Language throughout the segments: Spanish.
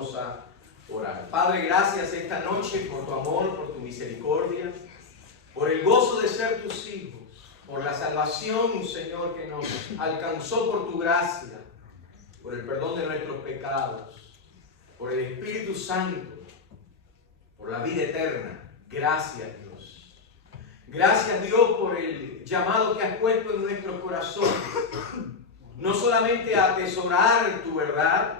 Vamos a orar. Padre, gracias esta noche por tu amor, por tu misericordia, por el gozo de ser tus hijos, por la salvación, Señor, que nos alcanzó por tu gracia, por el perdón de nuestros pecados, por el Espíritu Santo, por la vida eterna. Gracias, Dios. Gracias, Dios, por el llamado que has puesto en nuestros corazones. No solamente a atesorar tu verdad,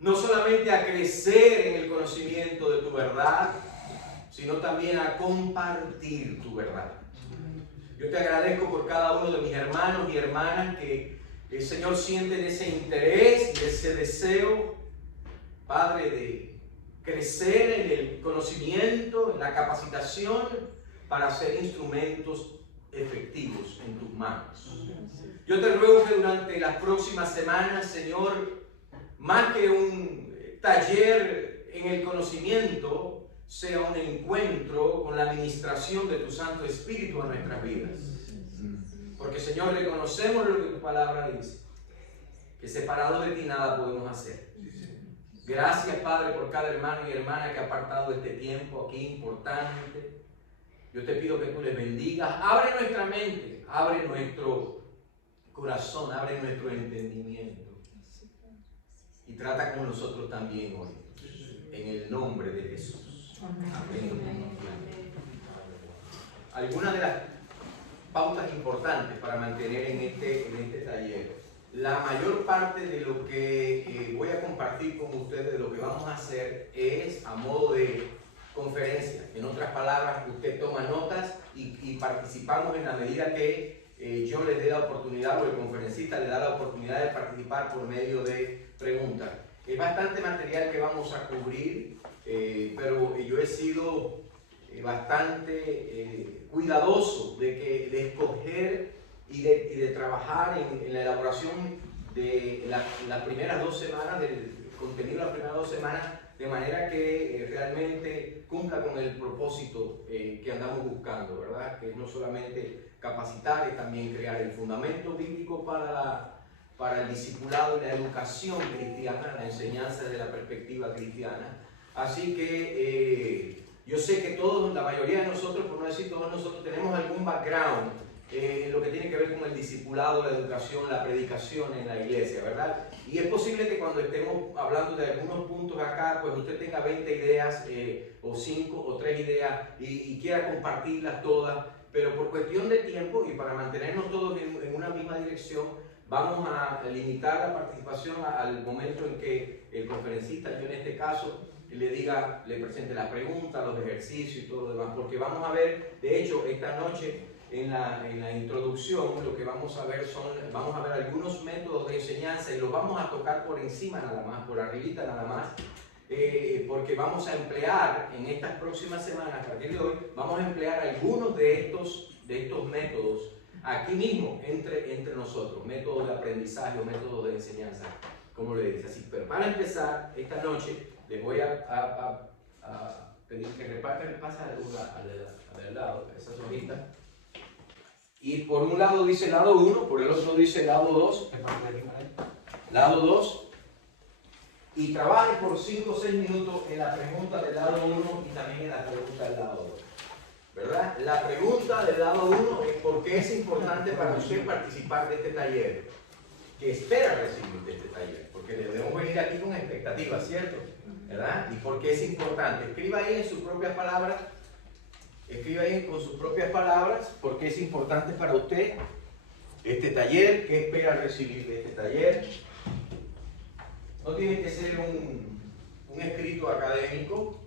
no solamente a crecer en el conocimiento de tu verdad, sino también a compartir tu verdad. Yo te agradezco por cada uno de mis hermanos y hermanas que el Señor siente ese interés y ese deseo, Padre, de crecer en el conocimiento, en la capacitación para ser instrumentos efectivos en tus manos. Yo te ruego que durante las próximas semanas, Señor, más que un taller en el conocimiento, sea un encuentro con la administración de tu Santo Espíritu a nuestras vidas. Porque, Señor, reconocemos lo que tu palabra dice, que separados de ti nada podemos hacer. Gracias, Padre, por cada hermano y hermana que ha apartado este tiempo aquí importante. Yo te pido que tú les bendigas. Abre nuestra mente, abre nuestro corazón, abre nuestro entendimiento. Y trata con nosotros también hoy. En el nombre de Jesús. Amén. Algunas de las pautas importantes para mantener en este taller. La mayor parte de lo que voy a compartir con ustedes, de lo que vamos a hacer, es a modo de conferencia. En otras palabras, usted toma notas y participamos en la medida que yo les dé la oportunidad, o el conferencista le da la oportunidad de participar por medio de preguntas. Es bastante material que vamos a cubrir, pero yo he sido bastante cuidadoso de escoger y de trabajar en la elaboración de las primeras 2 semanas, del contenido de las primeras 2 semanas, de manera que realmente cumpla con el propósito que andamos buscando, ¿verdad? Que es no solamente capacitar, es también crear el fundamento bíblico para el discipulado y la educación cristiana, la enseñanza de la perspectiva cristiana. Así que yo sé que todos, la mayoría de nosotros, por no decir todos nosotros, tenemos algún background en lo que tiene que ver con el discipulado, la educación, la predicación en la iglesia, ¿verdad? Y es posible que cuando estemos hablando de algunos puntos acá, pues usted tenga 20 ideas, o 5 o 3 ideas, y quiera compartirlas todas, pero por cuestión de tiempo y para mantenernos todos en una misma dirección, vamos a limitar la participación al momento en que el conferencista, yo en este caso, le presente la pregunta, los ejercicios y todo lo demás, porque vamos a ver, de hecho, esta noche en la introducción lo que vamos a ver algunos métodos de enseñanza y los vamos a tocar por encima nada más, por arribita nada más, porque vamos a emplear en estas próximas semanas, a partir de hoy, vamos a emplear algunos de estos métodos aquí mismo, entre nosotros, métodos de aprendizaje o métodos de enseñanza, como le dice así. Pero para empezar, esta noche les voy a pedir que repartan el pase al lado, esas hojitas. Y por un lado dice lado 1, por el otro dice lado 2. Lado 2. Y trabaje por 5 o 6 minutos en la pregunta del lado 1 y también en la pregunta del lado 2. ¿Verdad? La pregunta del lado 1 es por qué es importante para usted participar de este taller, que espera recibir de este taller, porque debemos venir aquí con expectativas, ¿cierto? ¿Verdad? Y por qué es importante. Escriba ahí en sus propias palabras, con sus propias palabras, por qué es importante para usted este taller, qué espera recibir de este taller. No tiene que ser un escrito académico.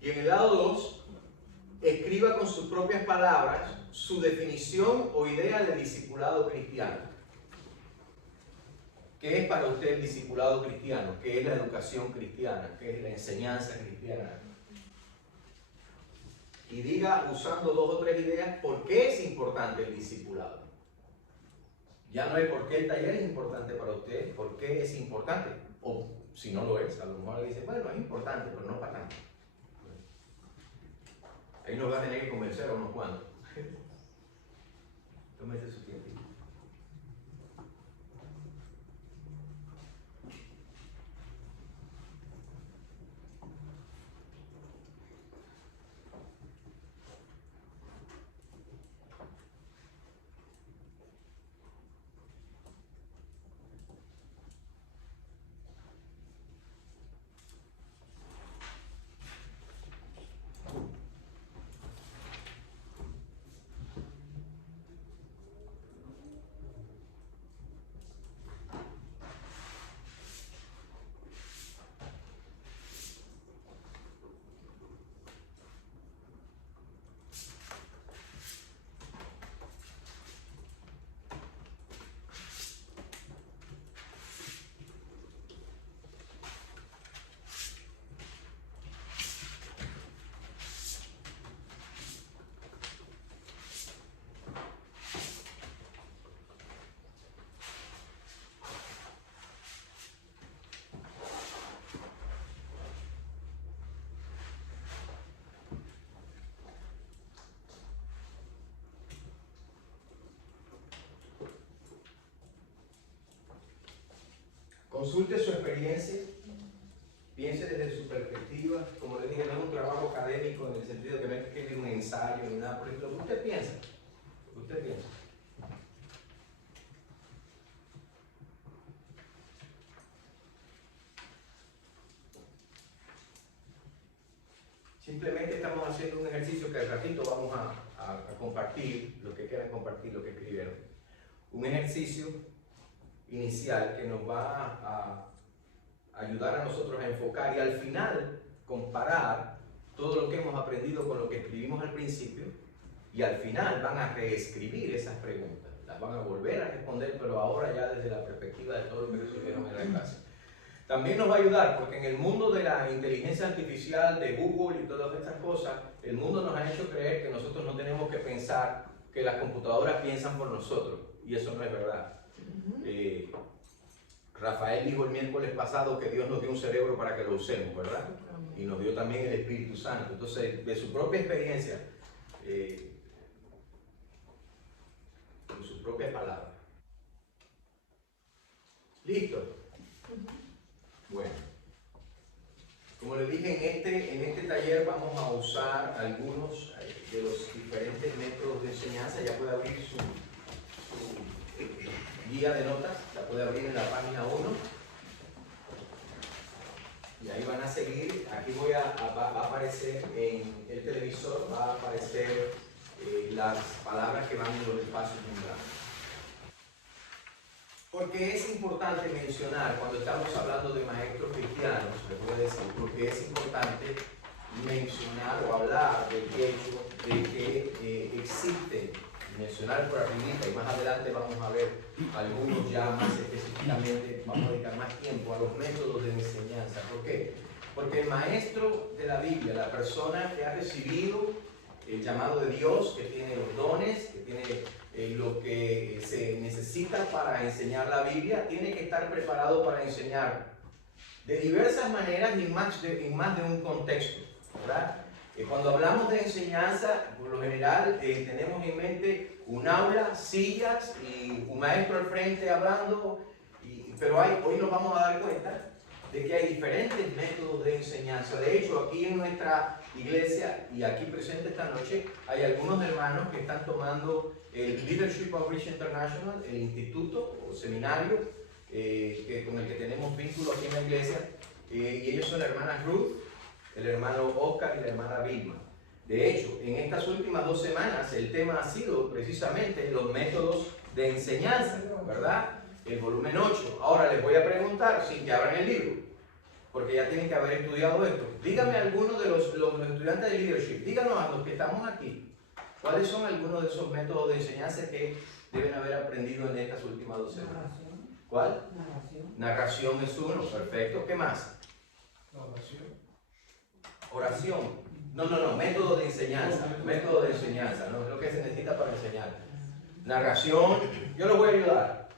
Y en el lado 2, escriba con sus propias palabras su definición o idea de discipulado cristiano. ¿Qué es para usted el discipulado cristiano? ¿Qué es la educación cristiana? ¿Qué es la enseñanza cristiana? Y diga, usando 2 o 3 ideas, por qué es importante el discipulado. Ya no es por qué el taller es importante para usted, por qué es importante. O si no lo es, a lo mejor le dice, bueno, es importante, pero no para tanto. Ahí nos va a tener que convencer a unos cuantos. Tómese su tiempo. consulte su experiencia, piense desde su perspectiva. Como les dije, no es un trabajo académico en el sentido de que no hay que escribir un ensayo ni nada por el estilo. Lo que usted piensa, lo que usted piensa. Simplemente estamos haciendo un ejercicio que al ratito vamos a compartir, los que quieran compartir lo que escribieron. Un ejercicio inicial que nos va a ayudar a nosotros a enfocar y al final comparar todo lo que hemos aprendido con lo que escribimos al principio, y al final van a reescribir esas preguntas, las van a volver a responder, pero ahora ya desde la perspectiva de todo lo que recibieron en la clase. También nos va a ayudar porque en el mundo de la inteligencia artificial, de Google y todas estas cosas, el mundo nos ha hecho creer que nosotros no tenemos que pensar, que las computadoras piensan por nosotros, y eso no es verdad. Rafael dijo el miércoles pasado que Dios nos dio un cerebro para que lo usemos, ¿verdad? Y nos dio también el Espíritu Santo. Entonces, de su propia experiencia, con sus propias palabras. ¿Listo? Bueno, como les dije, en este taller vamos a usar algunos de los diferentes métodos de enseñanza. Ya puede abrir su guía de notas, la puede abrir en la página 1. Y ahí van a seguir. Aquí va a aparecer en el televisor, va a aparecer las palabras que van en los espacios numerados. Porque es importante mencionar, cuando estamos hablando de maestros cristianos, les voy a decir, porque es importante mencionar o hablar del hecho de que existen, mencionar por arriba, y más adelante vamos a ver algunos ya más específicamente, vamos a dedicar más tiempo a los métodos de enseñanza. ¿Por qué? Porque el maestro de la Biblia, la persona que ha recibido el llamado de Dios, que tiene los dones, que tiene lo que se necesita para enseñar la Biblia, tiene que estar preparado para enseñar de diversas maneras y en más de un contexto, ¿verdad? Cuando hablamos de enseñanza, por lo general tenemos en mente un aula, sillas y un maestro al frente hablando, pero hoy nos vamos a dar cuenta de que hay diferentes métodos de enseñanza. De hecho, aquí en nuestra iglesia y aquí presente esta noche, hay algunos hermanos que están tomando el Leadership Outreach International, el instituto o seminario con el que tenemos vínculo aquí en la iglesia, y ellos son la hermana Ruth, el hermano Oscar y la hermana Vilma. De hecho, en estas últimas 2 semanas el tema ha sido precisamente los métodos de enseñanza, ¿verdad? El volumen 8. Ahora les voy a preguntar, sin que abran el libro, porque ya tienen que haber estudiado esto. Díganme algunos de los estudiantes de Leadership, díganos a los que estamos aquí, ¿cuáles son algunos de esos métodos de enseñanza que deben haber aprendido en estas últimas 2 semanas? Narración. ¿Cuál? Narración. Narración es uno, perfecto. ¿Qué más? Oración. No, método de enseñanza. Método de enseñanza, no es lo que se necesita para enseñar. Narración, yo lo voy a ayudar.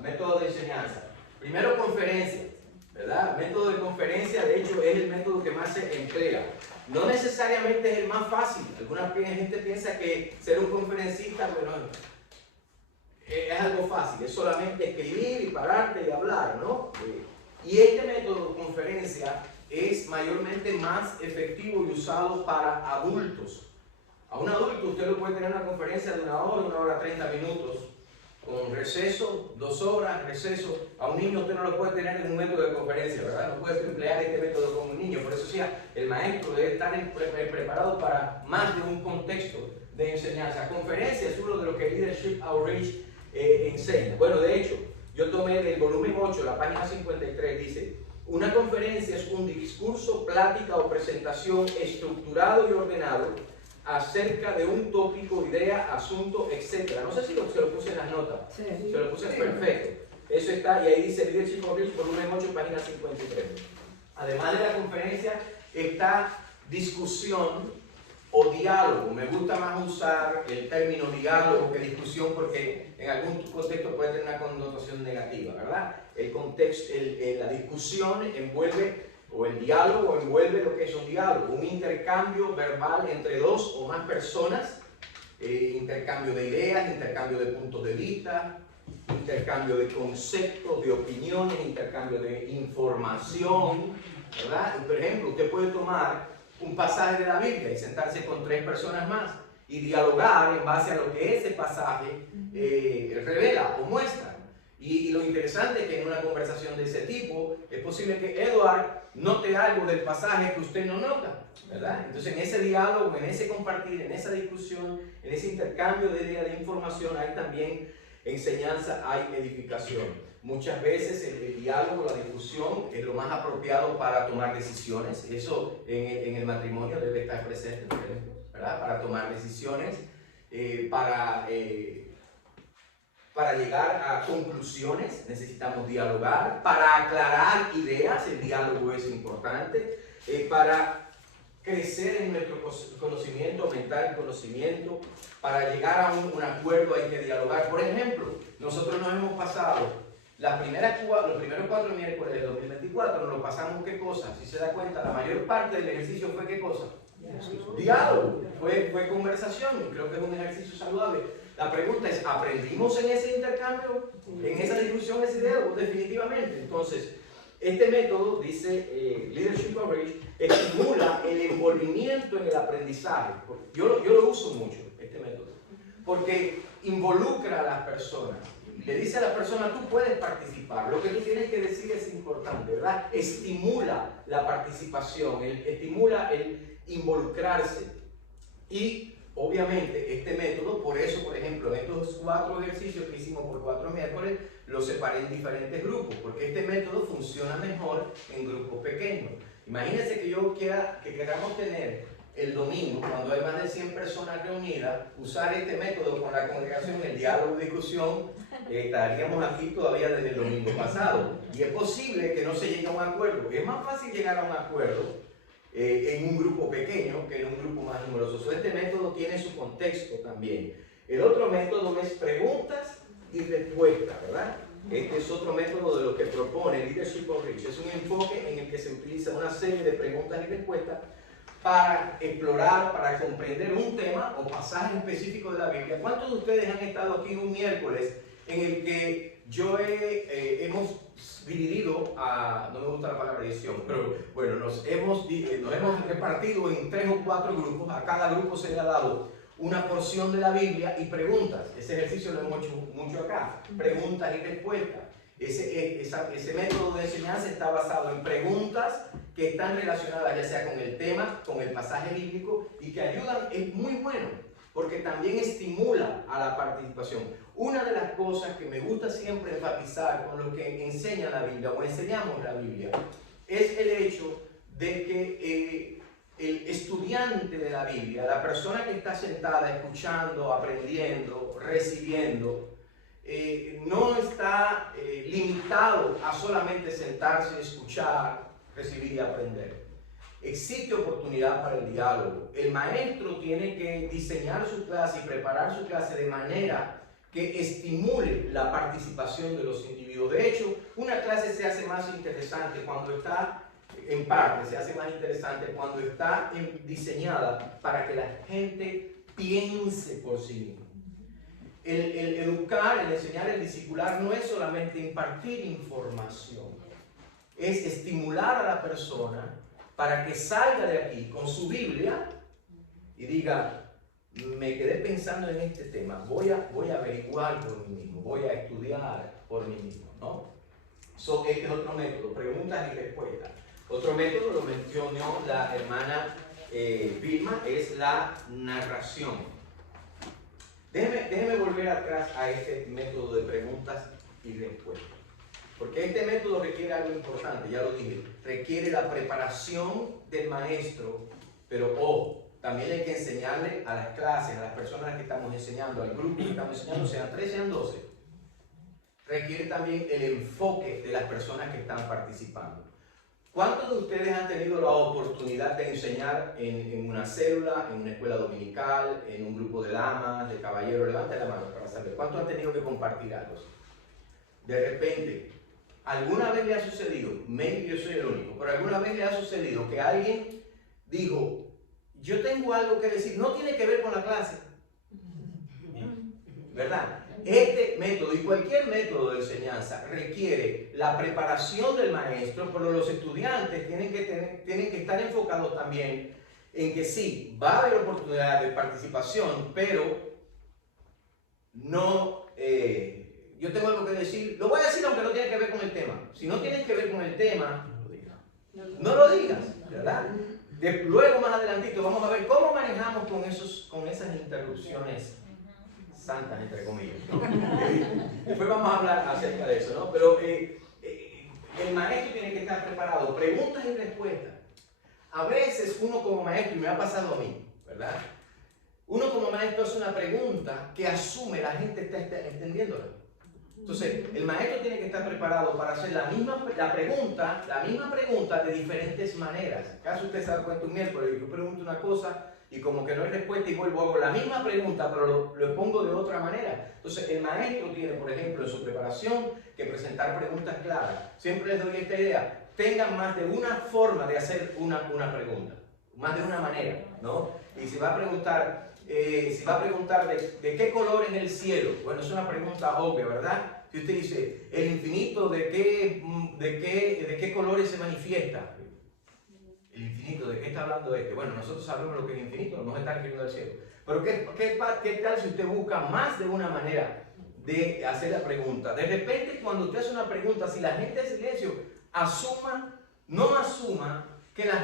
Método de enseñanza. Primero, conferencia, ¿verdad? Método de conferencia, de hecho, es el método que más se emplea. No necesariamente es el más fácil. Alguna gente piensa que ser un conferencista, bueno, es algo fácil, es solamente escribir y pararte y hablar, ¿no? Y este método de conferencia es mayormente más efectivo y usado para adultos. A un adulto usted lo puede tener en una conferencia de 1 hora, 1 hora 30 minutos, con receso, 2 horas, receso. A un niño usted no lo puede tener en un método de conferencia, ¿verdad? No puede emplear este método con un niño. Por eso sea, el maestro debe estar preparado para más de un contexto de enseñanza. Conferencia es uno de los que Leadership Outreach enseña. Bueno, de hecho, yo tomé del volumen 8, la página 53, dice: una conferencia es un discurso, plática o presentación estructurado y ordenado acerca de un tópico, idea, asunto, etc. No sé si se lo puse en las notas. Sí. Se lo puse perfecto. Eso está, y ahí dice Leadership Outreach, volumen 8, página 53. Además de la conferencia, está discusión o diálogo. Me gusta más usar el término diálogo que discusión porque en algún contexto puede tener una connotación negativa, ¿verdad? El contexto, la discusión envuelve, o el diálogo envuelve lo que es un diálogo, un intercambio verbal entre 2 o más personas, intercambio de ideas, intercambio de puntos de vista, intercambio de conceptos, de opiniones, intercambio de información, ¿verdad? Y, por ejemplo, usted puede tomar un pasaje de la Biblia y sentarse con 3 personas más y dialogar en base a lo que ese pasaje revela o muestra. Y lo interesante es que en una conversación de ese tipo es posible que Edward note algo del pasaje que usted no nota, ¿verdad? Entonces en ese diálogo, en ese compartir, en esa discusión, en ese intercambio de ideas, de información, hay también enseñanza, hay edificación. Muchas veces el diálogo, la discusión es lo más apropiado para tomar decisiones. Eso en el matrimonio debe estar presente, ¿verdad? Para tomar decisiones, para llegar a conclusiones necesitamos dialogar, para aclarar ideas el diálogo es importante, para crecer en nuestro conocimiento, aumentar el conocimiento, para llegar a un acuerdo hay que dialogar. Por ejemplo, nosotros nos hemos pasado los primeros 4 miércoles del 2024, nos lo pasamos ¿qué cosa? Si se da cuenta, la mayor parte del ejercicio fue ¿qué cosa? Diálogo, fue conversación, y creo que es un ejercicio saludable. La pregunta es, ¿aprendimos en ese intercambio, en esa discusión, ese diálogo? Definitivamente. Entonces, este método, dice Leadership Coverage, estimula el envolvimiento en el aprendizaje. Yo lo uso mucho, este método, porque involucra a las personas. Le dice a la persona, tú puedes participar, lo que tú tienes que decir es importante, ¿verdad? Estimula la participación, estimula el involucrarse. Y obviamente este método, por eso, por ejemplo, en estos 4 ejercicios que hicimos por 4 miércoles, los separé en diferentes grupos, porque este método funciona mejor en grupos pequeños. Imagínense que queramos tener el domingo, cuando hay más de 100 personas reunidas, usar este método con la congregación, el diálogo, discusión, estaríamos aquí todavía desde el domingo pasado. Y es posible que no se llegue a un acuerdo. Es más fácil llegar a un acuerdo en un grupo pequeño que en un grupo más numeroso. Este método tiene su contexto también. El otro método es preguntas y respuestas, ¿verdad? Este es otro método de lo que propone Leadership Coverage. Es un enfoque en el que se utiliza una serie de preguntas y respuestas para explorar, para comprender un tema o pasaje específico de la Biblia. ¿Cuántos de ustedes han estado aquí un miércoles en el que hemos dividido no me gusta la palabra edición, pero bueno, nos hemos repartido en 3 o 4 grupos, a cada grupo se le ha dado una porción de la Biblia y preguntas? Ese ejercicio lo hemos hecho mucho acá, preguntas y respuestas. Ese método de enseñanza está basado en preguntas que están relacionadas ya sea con el tema, con el pasaje bíblico y que ayudan, es muy bueno, porque también estimula a la participación. Una de las cosas que me gusta siempre enfatizar con lo que enseña la Biblia o enseñamos la Biblia es el hecho de que el estudiante de la Biblia, la persona que está sentada escuchando, aprendiendo, recibiendo, no está limitado a solamente sentarse, escuchar, recibir y aprender. Existe oportunidad para el diálogo. El maestro tiene que diseñar su clase y preparar su clase de manera que estimule la participación de los individuos. De hecho, una clase se hace más interesante cuando está, en parte, se hace más interesante cuando está diseñada para que la gente piense por sí misma. El educar, el enseñar, el discipular no es solamente impartir información, es estimular a la persona para que salga de aquí con su Biblia y diga, me quedé pensando en este tema, voy a averiguar por mí mismo, voy a estudiar por mí mismo, ¿no? Este es otro método, preguntas y respuestas. Otro método, lo mencionó la hermana Vilma, es la narración. Déjeme volver atrás a este método de preguntas y respuestas. Porque este método requiere algo importante, ya lo dije, requiere la preparación del maestro, pero también hay que enseñarle a las clases, a las personas que estamos enseñando, al grupo que estamos enseñando, sean 3, sean 12. Requiere también el enfoque de las personas que están participando. ¿Cuántos de ustedes han tenido la oportunidad de enseñar en una célula, en una escuela dominical, en un grupo de damas, de caballeros? Levanten la mano para saber. ¿Cuántos han tenido que compartir algo? De repente, ¿alguna vez le ha sucedido? Maybe yo soy el único, pero ¿alguna vez le ha sucedido que alguien dijo, yo tengo algo que decir, no tiene que ver con la clase? ¿Verdad? Este método y cualquier método de enseñanza requiere la preparación del maestro, pero los estudiantes tienen que estar enfocados también en que sí, va a haber oportunidad de participación, pero no, yo tengo algo que decir, lo voy a decir aunque no tiene que ver con el tema. Si no tiene que ver con el tema, no lo digas, ¿verdad? Luego más adelantito vamos a ver cómo manejamos con esas interrupciones santas, entre comillas, ¿no? Después vamos a hablar acerca de eso, ¿no? Pero el maestro tiene que estar preparado, preguntas y respuestas. A veces uno como maestro, y me ha pasado a mí, ¿verdad? Uno como maestro hace una pregunta que asume la gente está entendiéndola. Entonces, el maestro tiene que estar preparado para hacer la misma pregunta de diferentes maneras. ¿Acaso usted se da cuenta un miércoles? Yo pregunto una cosa y como que no hay respuesta y vuelvo a hacer la misma pregunta, pero lo pongo de otra manera. Entonces, el maestro tiene, por ejemplo, en su preparación que presentar preguntas claras. Siempre les doy esta idea. Tengan más de una forma de hacer una pregunta, más de una manera, ¿no? Y si va a preguntar, de qué color es el cielo, bueno, es una pregunta obvia, ¿verdad? Si usted dice, el infinito, ¿de qué colores se manifiesta? El infinito, ¿de qué está hablando este? Bueno, nosotros sabemos lo que es infinito, no nos está refiriendo al cielo. Pero ¿qué tal si usted busca más de una manera de hacer la pregunta? De repente, cuando usted hace una pregunta, si la gente en silencio, no asuma que la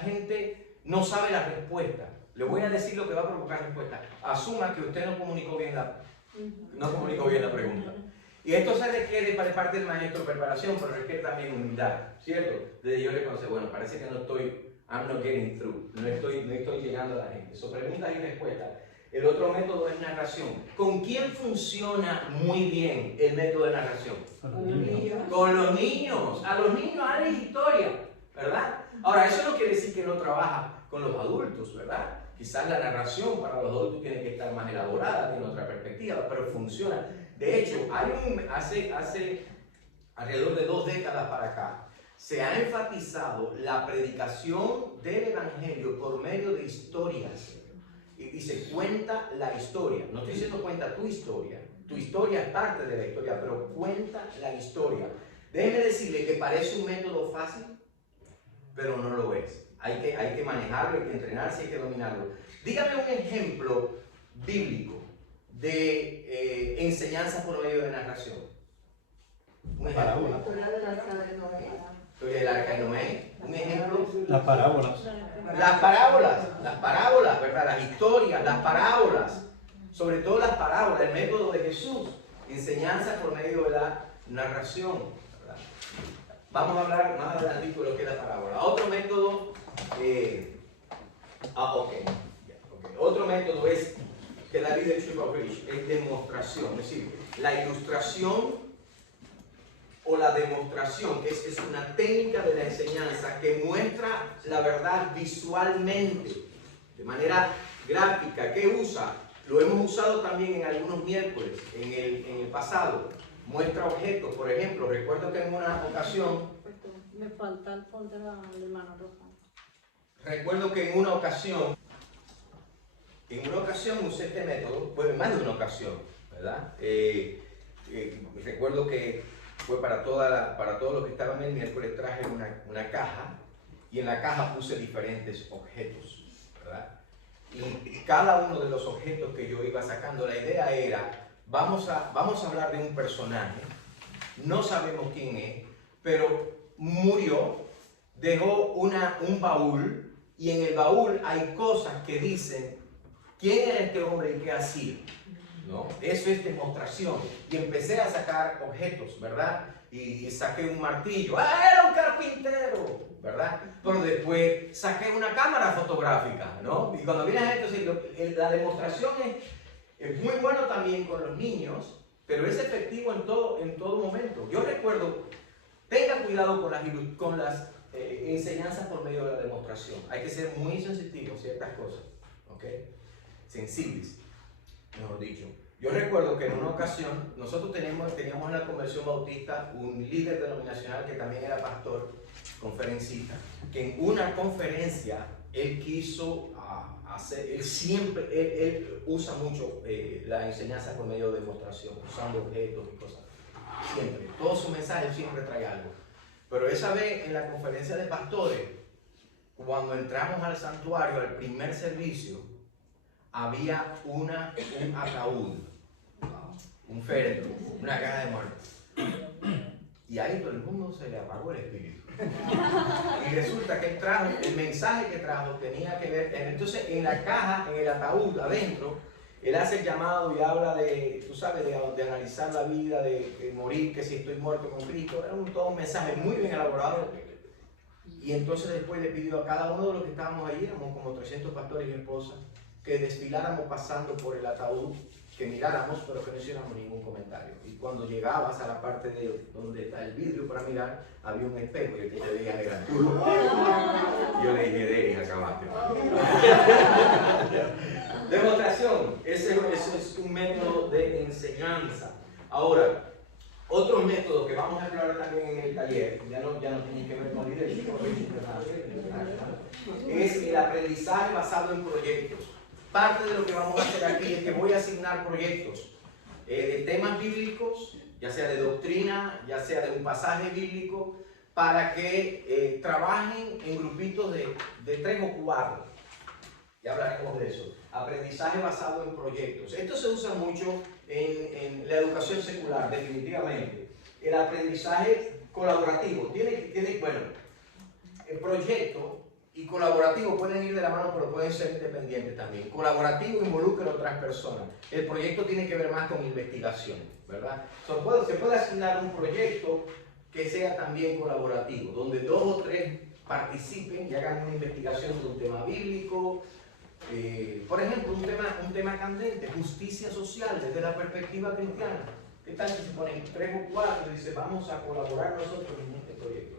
gente no sabe la respuesta. Le voy a decir lo que va a provocar respuesta. Asuma que usted no comunicó bien la pregunta. Y esto se requiere para parte del maestro preparación, pero requiere también humildad, ¿cierto? Desde yo reconocer, bueno, parece que I'm not getting through, no estoy llegando a la gente. Son preguntas y respuestas. El otro método es narración. ¿Con quién funciona muy bien el método de narración? Con los niños. A los niños hazles historia, ¿verdad? Ahora, eso no quiere decir que no trabaja con los adultos, ¿verdad? Quizás la narración para los adultos tiene que estar más elaborada, tiene otra perspectiva, pero funciona. De hecho, hace alrededor de 2 décadas para acá, se ha enfatizado la predicación del Evangelio por medio de historias. Y dice, cuenta la historia. No estoy diciendo cuenta tu historia es parte de la historia, pero cuenta la historia. Déjeme decirle que parece un método fácil, pero no lo es. Hay que manejarlo, hay que entrenarse, hay que dominarlo. Dígame un ejemplo bíblico de enseñanza por medio de narración. Un ejemplo. Historia del arca de Noé. Un ejemplo. Las parábolas. Las parábolas, ¿verdad? Las historias, las parábolas. Sobre todo las parábolas, el método de Jesús. Enseñanza por medio de la narración, ¿verdad? Vamos a hablar más adelante de lo que es la parábola. Otro método, Otro método es que la leadership approach es demostración, es decir, la ilustración o la demostración, que es una técnica de la enseñanza que muestra la verdad visualmente, de manera gráfica. ¿Qué usa? Lo hemos usado también en algunos miércoles, en el pasado. Muestra objetos, por ejemplo, recuerdo que en una ocasión... Me falta el folder de la mano roja. Recuerdo que en una ocasión usé este método, bueno, más de una ocasión, ¿verdad? Recuerdo que fue para todos los que estaban el miércoles, traje una caja y en la caja puse diferentes objetos, ¿verdad? Y cada uno de los objetos que yo iba sacando, la idea era, vamos a hablar de un personaje, no sabemos quién es, pero murió, dejó un baúl y en el baúl hay cosas que dicen quién era este hombre y qué hacía, ¿no? Eso es demostración. Y empecé a sacar objetos, ¿verdad? Y saqué un martillo. ¡Ah, era un carpintero! ¿Verdad? Pero después saqué una cámara fotográfica, ¿no? Y cuando viene a esto, la demostración es muy bueno también con los niños, pero es efectivo en todo momento. Yo recuerdo, tenga cuidado con las enseñanzas por medio de la demostración. Hay que ser muy sensitivos a ciertas cosas, ¿ok? Sensibles, mejor dicho. Yo recuerdo que en una ocasión nosotros teníamos en la Convención Bautista un líder denominacional que también era pastor, conferencista, que en una conferencia él quiso hacer, él usa mucho la enseñanza por medio de demostración, usando objetos y cosas. Siempre, todo su mensaje siempre trae algo. Pero esa vez en la conferencia de pastores, cuando entramos al santuario, al primer servicio, había un ataúd, un féretro, una caja de muertos. Y ahí todo el mundo se le apagó el espíritu. Y resulta que él trajo, el mensaje que trajo tenía que ver, entonces en la caja, en el ataúd adentro, él hace el llamado y habla de, tú sabes, de analizar la vida, de morir, que si estoy muerto con Cristo. Era todo un mensaje muy bien elaborado. Y entonces después le pidió a cada uno de los que estábamos allí, éramos como 300 pastores y mi esposa, que desfiláramos pasando por el ataúd, que miráramos, pero que no hiciéramos ningún comentario. Y cuando llegabas a la parte de donde está el vidrio para mirar, había un espejo y el que te veía era tú. Yo le dije, Denis, acabaste. Demostración, eso es un método de enseñanza. Ahora, otros métodos que vamos a explorar también en el taller, ya no tienen que ver con liderazgo, es el aprendizaje basado en proyectos. Parte de lo que vamos a hacer aquí es que voy a asignar proyectos de temas bíblicos, ya sea de doctrina, ya sea de un pasaje bíblico, para que trabajen en grupitos de 3 o 4. Ya hablaremos de eso. Aprendizaje basado en proyectos. Esto se usa mucho en la educación secular, definitivamente. El aprendizaje colaborativo. Bueno, el proyecto y colaborativo pueden ir de la mano, pero pueden ser independientes también. Colaborativo involucra a otras personas. El proyecto tiene que ver más con investigación, ¿verdad? Se puede asignar un proyecto que sea también colaborativo, donde 2 o 3 participen y hagan una investigación de un tema bíblico. Por ejemplo, un tema candente, justicia social desde la perspectiva cristiana. ¿Qué tal si se ponen 3 o 4 y dicen vamos a colaborar nosotros en este proyecto?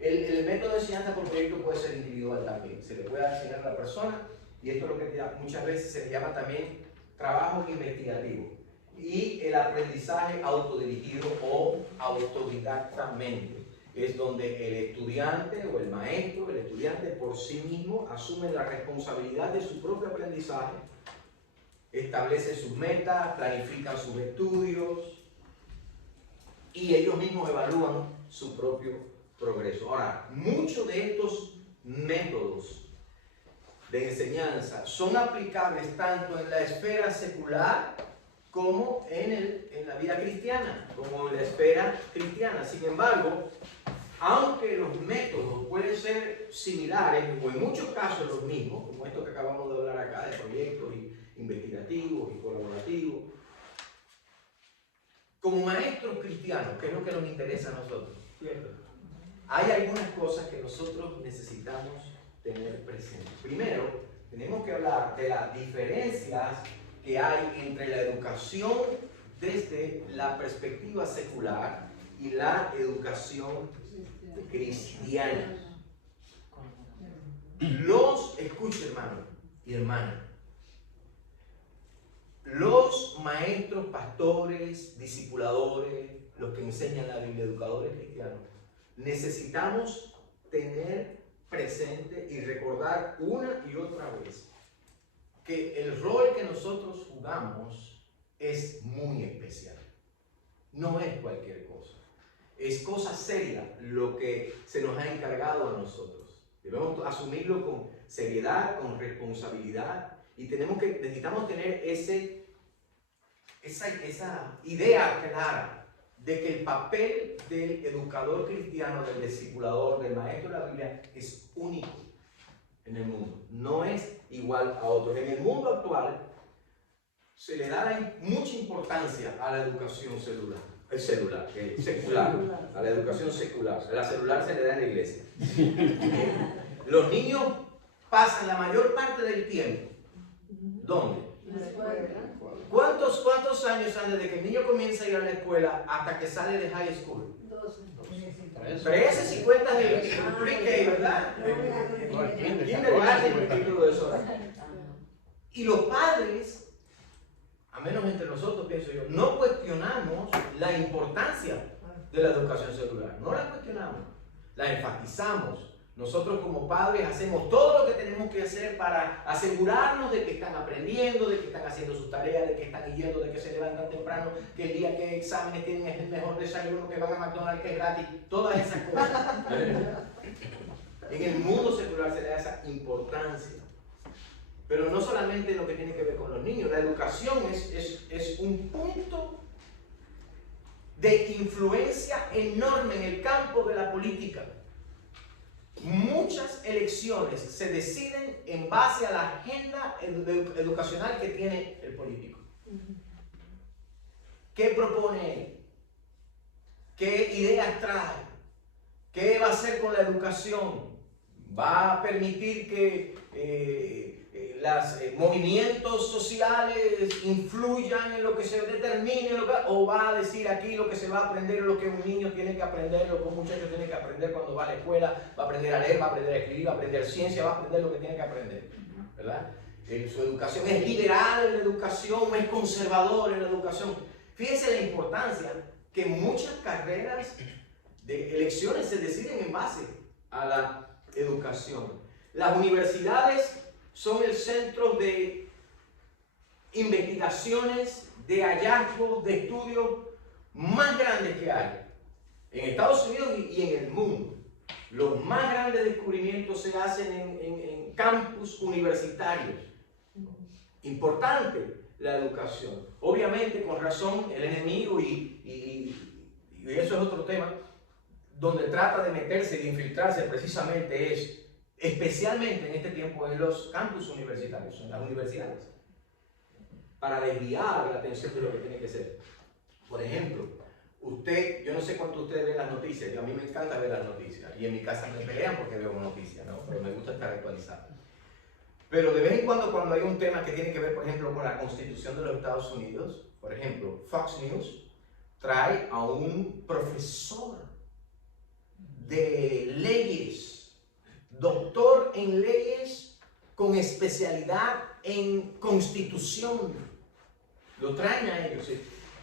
El método de enseñanza por proyecto puede ser individual también. Se le puede asignar a la persona y esto es lo que muchas veces se llama también trabajo investigativo. Y el aprendizaje autodirigido o autodidactamente. Es donde el estudiante o el maestro, el estudiante por sí mismo asume la responsabilidad de su propio aprendizaje, establece sus metas, planifica sus estudios y ellos mismos evalúan su propio progreso. Ahora, muchos de estos métodos de enseñanza son aplicables tanto en la esfera secular como en la vida cristiana, como en la esfera cristiana. Sin embargo, aunque los métodos pueden ser similares, o en muchos casos los mismos, como esto que acabamos de hablar acá, de proyectos investigativos y colaborativos, como maestros cristianos, que es lo que nos interesa a nosotros, ¿cierto? Hay algunas cosas que nosotros necesitamos tener presentes. Primero, tenemos que hablar de las diferencias que hay entre la educación desde la perspectiva secular y la educación cristiana. Escuche hermano y hermana, los maestros, pastores, discipuladores, los que enseñan la Biblia, educadores cristianos, necesitamos tener presente y recordar una y otra vez que el rol que nosotros jugamos es muy especial. No es cualquier cosa. Es cosa seria lo que se nos ha encargado a nosotros. Debemos asumirlo con seriedad, con responsabilidad y necesitamos tener esa idea clara de que el papel del educador cristiano, del discipulador, del maestro de la Biblia es único en el mundo. No es igual a otros. En el mundo actual se le da mucha importancia a la educación secular, a la educación secular. La celular se le da en la iglesia. Los niños pasan la mayor parte del tiempo. ¿Dónde? ¿Cuántos años han desde que el niño comienza a ir a la escuela hasta que sale de high school? 13, 50 de pre-K, ¿verdad? Kindergarten y todo eso. Y los padres, a menos entre nosotros, pienso yo, no cuestionamos la importancia de la educación secular. No la cuestionamos, la enfatizamos, Nosotros como padres hacemos todo lo que tenemos que hacer para asegurarnos de que están aprendiendo, de que están haciendo sus tareas, de que están yendo, de que se levantan temprano, que el día que hay exámenes tienen el mejor desayuno, que van a McDonald's, que es gratis, todas esas cosas. En el mundo secular se le da esa importancia. Pero no solamente lo que tiene que ver con los niños, la educación es un punto de influencia enorme en el campo de la política. Muchas elecciones se deciden en base a la agenda educacional que tiene el político. ¿Qué propone él? ¿Qué ideas trae? ¿Qué va a hacer con la educación? ¿Va a permitir que los movimientos sociales influyan en lo que se determine? ¿O va a decir aquí lo que se va a aprender, lo que un niño tiene que aprender, lo que un muchacho tiene que aprender cuando va a la escuela? Va a aprender a leer, va a aprender a escribir, va a aprender ciencia, va a aprender lo que tiene que aprender, ¿verdad? Su educación es liberal en la educación, es conservador en la educación. Fíjense la importancia que muchas carreras de elecciones se deciden en base a la educación. Las universidades son el centro de investigaciones, de hallazgos, de estudios más grandes que hay en Estados Unidos y en el mundo. Los más grandes descubrimientos se hacen en campus universitarios. Importante la educación. Obviamente, con razón, el enemigo, y eso es otro tema, donde trata de meterse, de infiltrarse precisamente es, especialmente en este tiempo, en los campus universitarios, en las universidades, para desviar la atención de lo que tiene que ser. Por ejemplo, yo no sé cuánto ustedes ven las noticias, a mí me encanta ver las noticias, y en mi casa me pelean porque veo noticias, ¿no? Pero me gusta estar actualizado. Pero de vez en cuando hay un tema que tiene que ver, por ejemplo, con la Constitución de los Estados Unidos, por ejemplo, Fox News trae a un profesor de leyes, doctor en leyes con especialidad en constitución. Lo traen a ellos.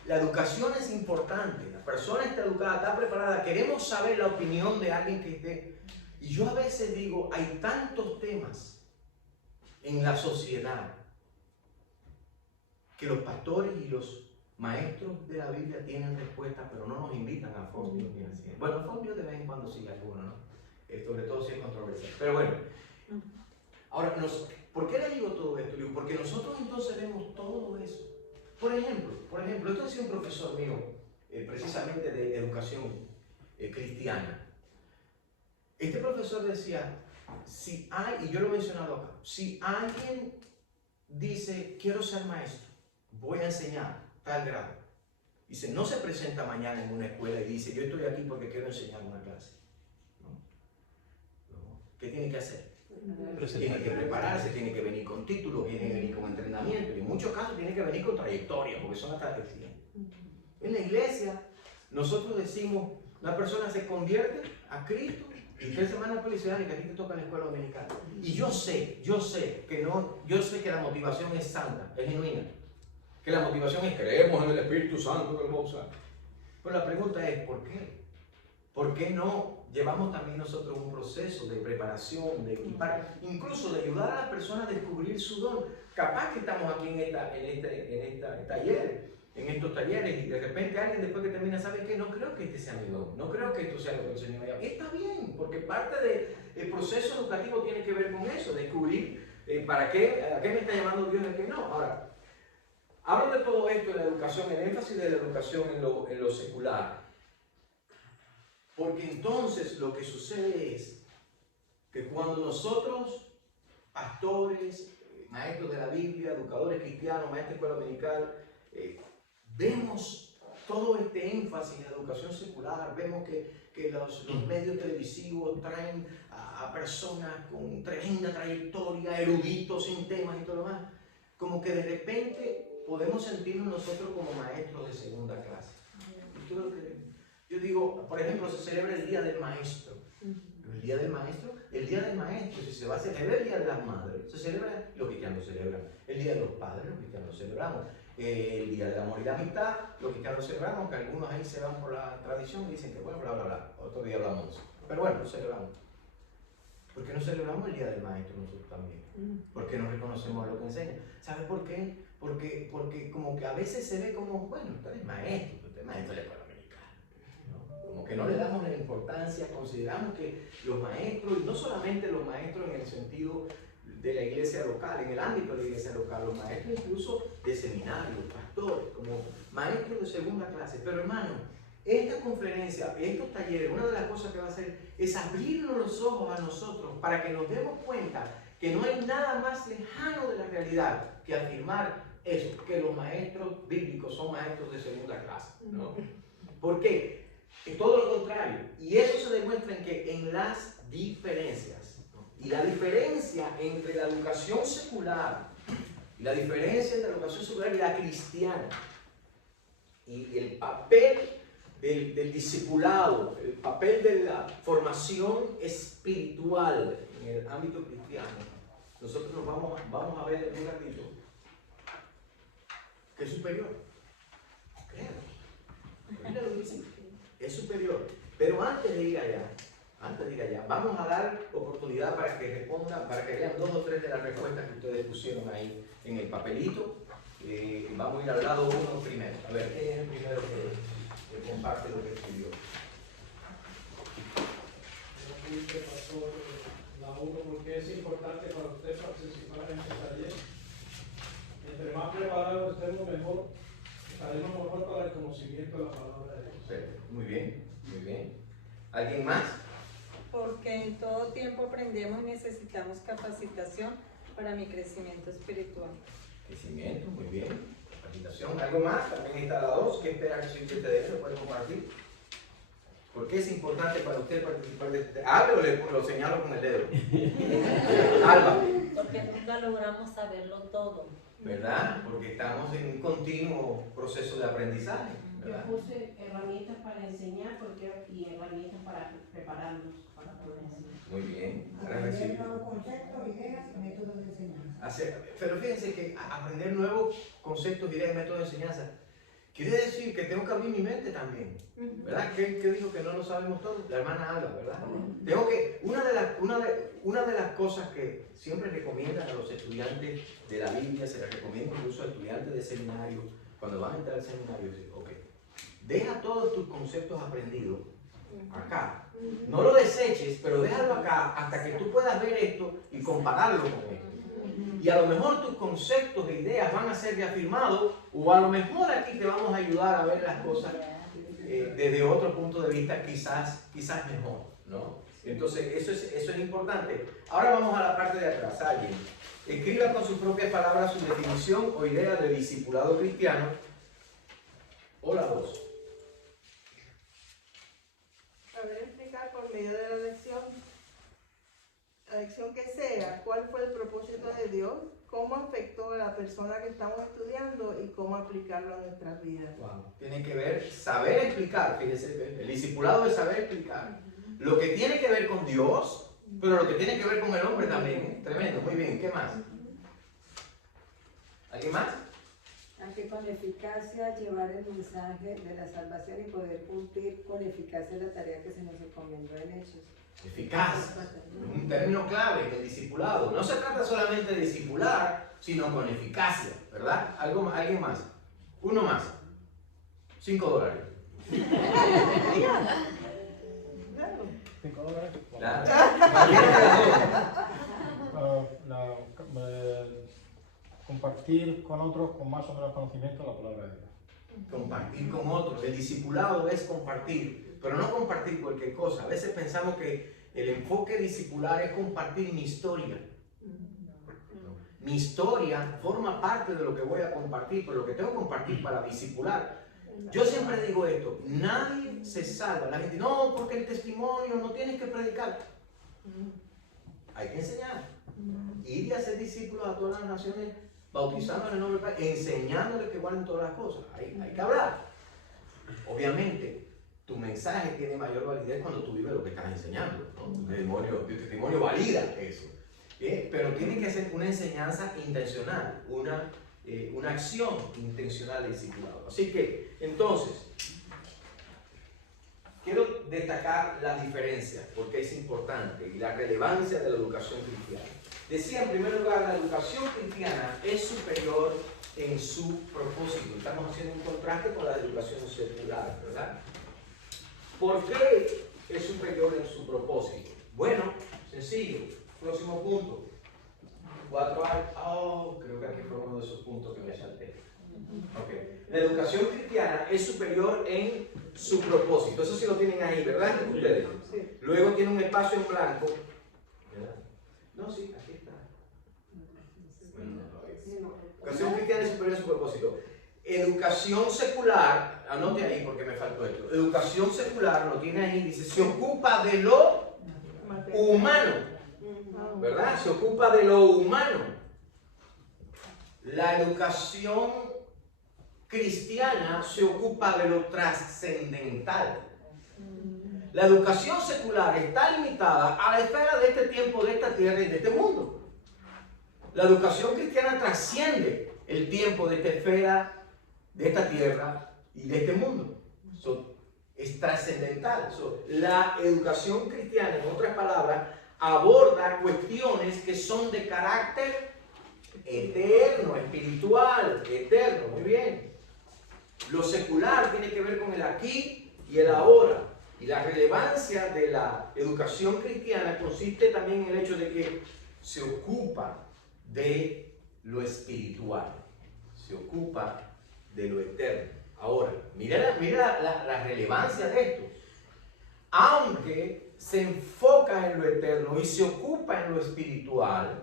La educación es importante, la persona está educada, está preparada, queremos saber la opinión de alguien que esté. Y yo a veces digo, hay tantos temas en la sociedad que los pastores y los maestros de la Biblia tienen respuestas, pero no nos invitan a Fox News ni así. Bueno, Fox News de vez en cuando sí alguno, ¿no? Sobre todo si es controversial. Pero bueno, ahora, ¿por qué le digo todo esto? Digo, porque nosotros entonces vemos todo eso. Por ejemplo, esto decía un profesor mío, precisamente de educación cristiana. Este profesor decía, si hay, y yo lo he mencionado acá, si alguien dice, quiero ser maestro, voy a enseñar tal grado, dice, no se presenta mañana en una escuela y dice, yo estoy aquí porque quiero enseñar una clase. ¿No? ¿Qué tiene que hacer? Tiene que prepararse, tiene que venir con títulos, tiene que venir con entrenamiento, y en muchos casos tiene que venir con trayectoria, porque son hasta exigentes. En la iglesia, nosotros decimos, la persona se convierte a Cristo y 3 semanas policiales que a ti te toca en la escuela dominicana. Y yo sé que la motivación es santa, es genuina. Que la motivación es creemos en el Espíritu Santo del Monte. Pero la pregunta es, ¿por qué? ¿Por qué no llevamos también nosotros un proceso de preparación, de equipar, incluso de ayudar a las personas a descubrir su don? Capaz que estamos aquí en estos talleres y de repente alguien después que termina sabe que no creo que este sea mi don, no creo que esto sea lo que el Señor me llama. Está bien, porque parte del proceso educativo tiene que ver con eso, descubrir a qué me está llamando Dios y a qué no. Ahora, hablo de todo esto en la educación, el énfasis de la educación en lo secular. Porque entonces lo que sucede es que cuando nosotros, pastores, maestros de la Biblia, educadores cristianos, maestros de escuela dominical, vemos todo este énfasis en la educación secular, vemos que los medios televisivos traen a personas con tremenda trayectoria, eruditos en temas y todo lo demás, como que de repente podemos sentirnos nosotros como maestros de segunda clase. Yo digo, por ejemplo, se celebra el Día del Maestro. El Día del Maestro, si se va a celebrar el Día de las Madres, se celebra, los cristianos lo celebran. El Día de los Padres, los cristianos lo celebramos. El Día del Amor y la Amistad, los cristianos lo celebramos, que algunos ahí se van por la tradición y dicen que bueno, bla, bla, bla. Otro día hablamos de eso. Pero bueno, lo celebramos. ¿Por qué no celebramos el Día del Maestro nosotros también? ¿Por qué no reconocemos lo que enseña? ¿Sabes por qué? Porque como que a veces se ve como, bueno, usted es maestro de la escuela americana, ¿no? Como que no le damos la importancia, consideramos que los maestros, y no solamente los maestros en el sentido de la iglesia local, en el ámbito de la iglesia local, los maestros incluso de seminarios, pastores, como maestros de segunda clase. Pero hermano, esta conferencia, estos talleres, una de las cosas que va a hacer es abrirnos los ojos a nosotros para que nos demos cuenta que no hay nada más lejano de la realidad que afirmar eso, que los maestros bíblicos son maestros de segunda clase, ¿no? ¿Por qué? Es todo lo contrario. Y eso se demuestra en las diferencias. Y la diferencia entre la educación secular y la diferencia entre la educación secular y la cristiana y el papel del discipulado, el papel de la formación espiritual en el ámbito cristiano, nosotros nos vamos a ver en un ratito que es superior. Créanlo, es superior. Pero antes de ir allá, vamos a dar oportunidad para que respondan, para que vean 2 o 3 de las respuestas que ustedes pusieron ahí en el papelito. Vamos a ir al lado 1 primero. A ver, ¿quién es el primero que comparte lo que escribió? Pastor, la 1, ¿por qué es importante para usted participar en este taller? Entre más preparados estemos mejor, estaremos mejor para el conocimiento de la palabra de Dios. Sí, muy bien, muy bien. ¿Alguien más? Porque en todo tiempo aprendemos y necesitamos capacitación para mi crecimiento espiritual. Crecimiento, muy bien. Capacitación. ¿Algo más? También está la 2. ¿Qué espera que soy usted de eso? ¿Puede compartir? ¿Por qué es importante para usted participar de este? Hable o lo señalo con el dedo. Alba. Porque nunca logramos saberlo todo. ¿Verdad? Porque estamos en un continuo proceso de aprendizaje. ¿Verdad? Yo puse herramientas para enseñar y herramientas para prepararnos para poder enseñar. Muy bien. Aprender nuevos conceptos, ideas y métodos de enseñanza. Pero fíjense que aprender nuevos conceptos, ideas y métodos de enseñanza quiere decir que tengo que abrir mi mente también. ¿Verdad? ¿Qué dijo que no lo sabemos todo? La hermana Alba, ¿verdad? Tengo que, una de las cosas que siempre recomiendan a los estudiantes de la Biblia, se les recomienda incluso a estudiantes de seminario, cuando van a entrar al seminario, decir, ok, deja todos tus conceptos aprendidos acá. No lo deseches, pero déjalo acá hasta que tú puedas ver esto y compararlo con esto. Y a lo mejor tus conceptos e ideas van a ser reafirmados, o a lo mejor aquí te vamos a ayudar a ver las cosas desde otro punto de vista quizás mejor, ¿no? Entonces eso es importante. Ahora vamos a la parte de atrás. Alguien escriba con sus propias palabras su definición o idea de discipulado cristiano, o la 2. Saber explicar por medio de la lección que sea, cuál fue el propósito de Dios, cómo afectó a la persona que estamos estudiando y cómo aplicarlo a nuestras vidas. Wow. Tiene que ver, saber explicar, fíjese, el discipulado es saber explicar lo que tiene que ver con Dios, pero lo que tiene que ver con el hombre también, ¿eh? Tremendo, muy bien, ¿qué más? ¿Alguien más? A que con eficacia llevar el mensaje de la salvación y poder cumplir con eficacia la tarea que se nos encomendó en Hechos. Eficaz, un término clave del discipulado. No se trata solamente de discipular, sino con eficacia, ¿verdad? ¿Alguien más? Uno más. $5. $5. Claro. Compartir con otros con más o menos conocimiento de la palabra de Dios. Compartir con otros. El discipulado es compartir, pero no compartir cualquier cosa. A veces pensamos que el enfoque discipular es compartir mi historia. Mi historia forma parte de lo que voy a compartir, pero lo que tengo que compartir para discipular. Yo siempre digo esto, nadie se salva. La gente, no, porque el testimonio, no tienes que predicar. Hay que enseñar. Ir y hacer discípulos a todas las naciones, bautizando en el nombre del Padre, enseñándoles que guarden todas las cosas. Hay que hablar. Obviamente, tu mensaje tiene mayor validez cuando tú vives lo que estás enseñando, ¿no? Tu testimonio valida eso. Pero tiene que ser una enseñanza intencional, una acción intencional de discipulado. Así que, entonces, quiero destacar las diferencias, porque es importante, y la relevancia de la educación cristiana. Decía, en primer lugar, la educación cristiana es superior en su propósito. Estamos haciendo un contraste con la educación secular, ¿verdad? ¿Por qué es superior en su propósito? Bueno, sencillo. Próximo punto. 4A. Oh, creo que aquí fue uno de esos puntos que me salté. Okay. La educación cristiana es superior en su propósito. Eso sí lo tienen ahí, ¿verdad? Ustedes. Sí. Luego tiene un espacio en blanco. ¿Verdad? No, sí, aquí está. Educación cristiana es superior en su propósito. Educación secular, anote ahí porque me faltó esto. Educación secular, lo tiene ahí, dice, se ocupa de lo humano, ¿verdad? Se ocupa de lo humano. La educación cristiana se ocupa de lo trascendental. La educación secular está limitada a la esfera de este tiempo, de esta tierra y de este mundo. La educación cristiana trasciende el tiempo de esta esfera, de esta tierra y de este mundo. Es trascendental. La educación cristiana, en otras palabras, aborda cuestiones que son de carácter eterno, espiritual, eterno. Muy bien. Lo secular tiene que ver con el aquí y el ahora. Y la relevancia de la educación cristiana consiste también en el hecho de que se ocupa de lo espiritual, se ocupa de lo eterno. Ahora, mira la relevancia de esto. Aunque se enfoca en lo eterno y se ocupa en lo espiritual,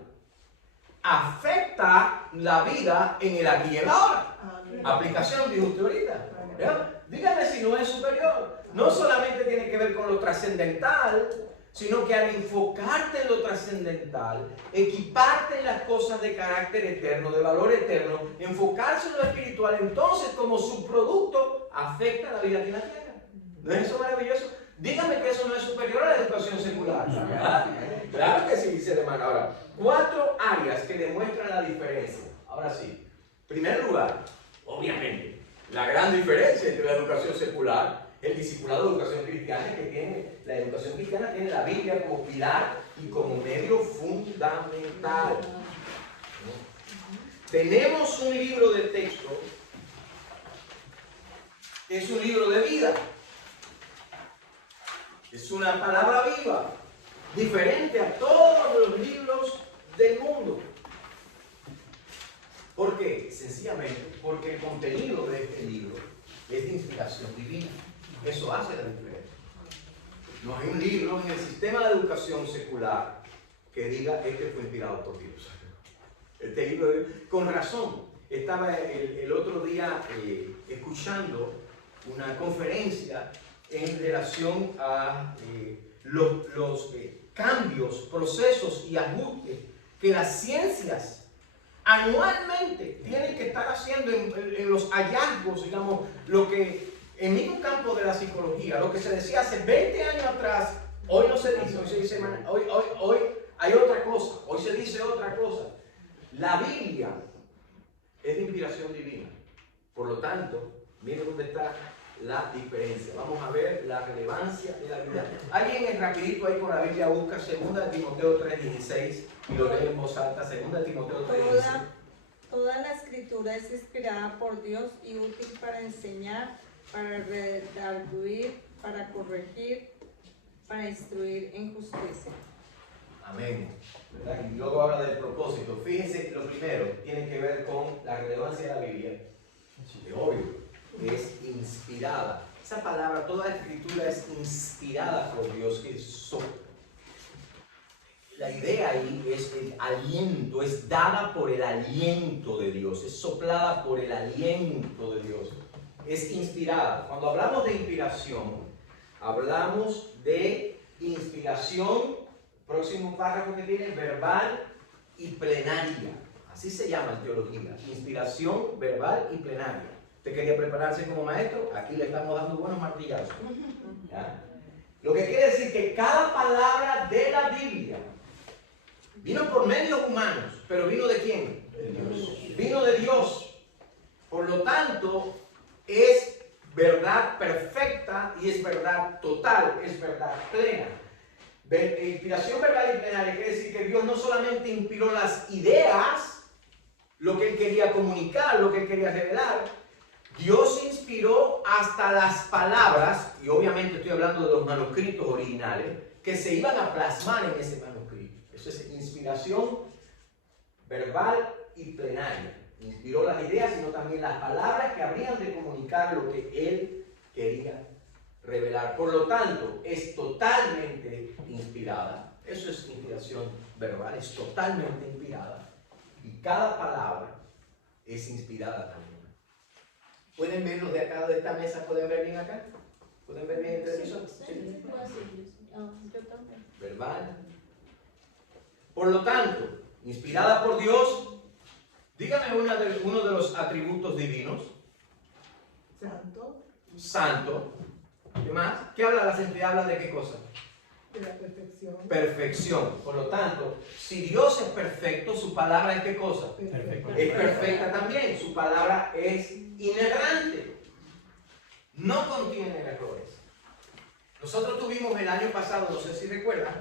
afecta la vida en el aquí y el ahora. Aplicación, dijo usted ahorita. ¿Ya? Dígame si no es superior. No solamente tiene que ver con lo trascendental, sino que al enfocarte en lo trascendental, equiparte en las cosas de carácter eterno, de valor eterno, enfocarse en lo espiritual, entonces como subproducto afecta la vida aquí en la tierra. ¿No es eso maravilloso? Dígame que eso no es superior a la educación secular. Claro que sí, dice el hermano. Ahora, 4 áreas que demuestran la diferencia. Ahora sí, en primer lugar, obviamente, la gran diferencia entre la educación secular, el discipulado de educación cristiana, que tiene, la educación cristiana tiene la Biblia como pilar y como medio fundamental. Tenemos un libro de texto, que es un libro de vida. Es una palabra viva, diferente a todos los libros del mundo. ¿Por qué? Sencillamente porque el contenido de este libro es de inspiración divina. Eso hace la diferencia. No hay un libro en el sistema de educación secular que diga este fue inspirado por Dios. Este libro, con razón, estaba el otro día escuchando una conferencia en relación a los cambios, procesos y ajustes que las ciencias anualmente tienen que estar haciendo en los hallazgos, digamos, lo que en mi campo de la psicología, lo que se decía hace 20 años atrás, hoy no se dice, hoy se dice, hoy hay otra cosa, hoy se dice otra cosa. La Biblia es de inspiración divina, por lo tanto, miren dónde está la diferencia. Vamos a ver la relevancia de la Biblia. Alguien es rapidito ahí con la Biblia, busca 2 Timoteo 3:16 y lo lee en voz alta. 2 Timoteo 3:16. Toda la escritura es inspirada por Dios y útil para enseñar, para redarguir, para corregir, para instruir en justicia. Amén. ¿Verdad? Y luego habla del propósito. Fíjense, lo primero tiene que ver con la relevancia de la Biblia. Es obvio, es inspirada. Esa palabra, toda la escritura es inspirada por Dios. La idea ahí es el aliento, es dada por el aliento de Dios, es soplada por el aliento de Dios. Es inspirada. Cuando hablamos de inspiración, hablamos de inspiración, próximo párrafo que tiene, verbal y plenaria. Así se llama en teología, inspiración verbal y plenaria. ¿Usted quería prepararse como maestro? Aquí le estamos dando buenos martillazos. ¿Ya? Lo que quiere decir que cada palabra de la Biblia vino por medios humanos, pero vino de quién? De Dios. Vino de Dios. Por lo tanto, es verdad perfecta y es verdad total, es verdad plena. Inspiración verbal y plenaria quiere decir que Dios no solamente inspiró las ideas, lo que Él quería comunicar, lo que Él quería revelar. Dios inspiró hasta las palabras, y obviamente estoy hablando de los manuscritos originales, que se iban a plasmar en ese manuscrito. Eso es inspiración verbal y plenaria. Inspiró las ideas, sino también las palabras que habrían de comunicar lo que Él quería revelar. Por lo tanto, es totalmente inspirada. Eso es inspiración verbal, es totalmente inspirada. Y cada palabra es inspirada también. ¿Pueden ver los de acá de esta mesa? ¿Pueden ver bien acá? ¿Pueden ver bien el televisor? Sí, yo también. Verbal. Por lo tanto, inspirada por Dios, dígame uno de los atributos divinos. Santo, Santo. ¿Qué más? ¿Qué habla la santidad? ¿Habla de qué cosa? de la perfección. Perfección. Por lo tanto, si Dios es perfecto, su palabra es qué cosa? Perfecto. Es perfecta también. Su palabra es inerrante. No contiene errores. Nosotros tuvimos el año pasado, no sé si recuerdan,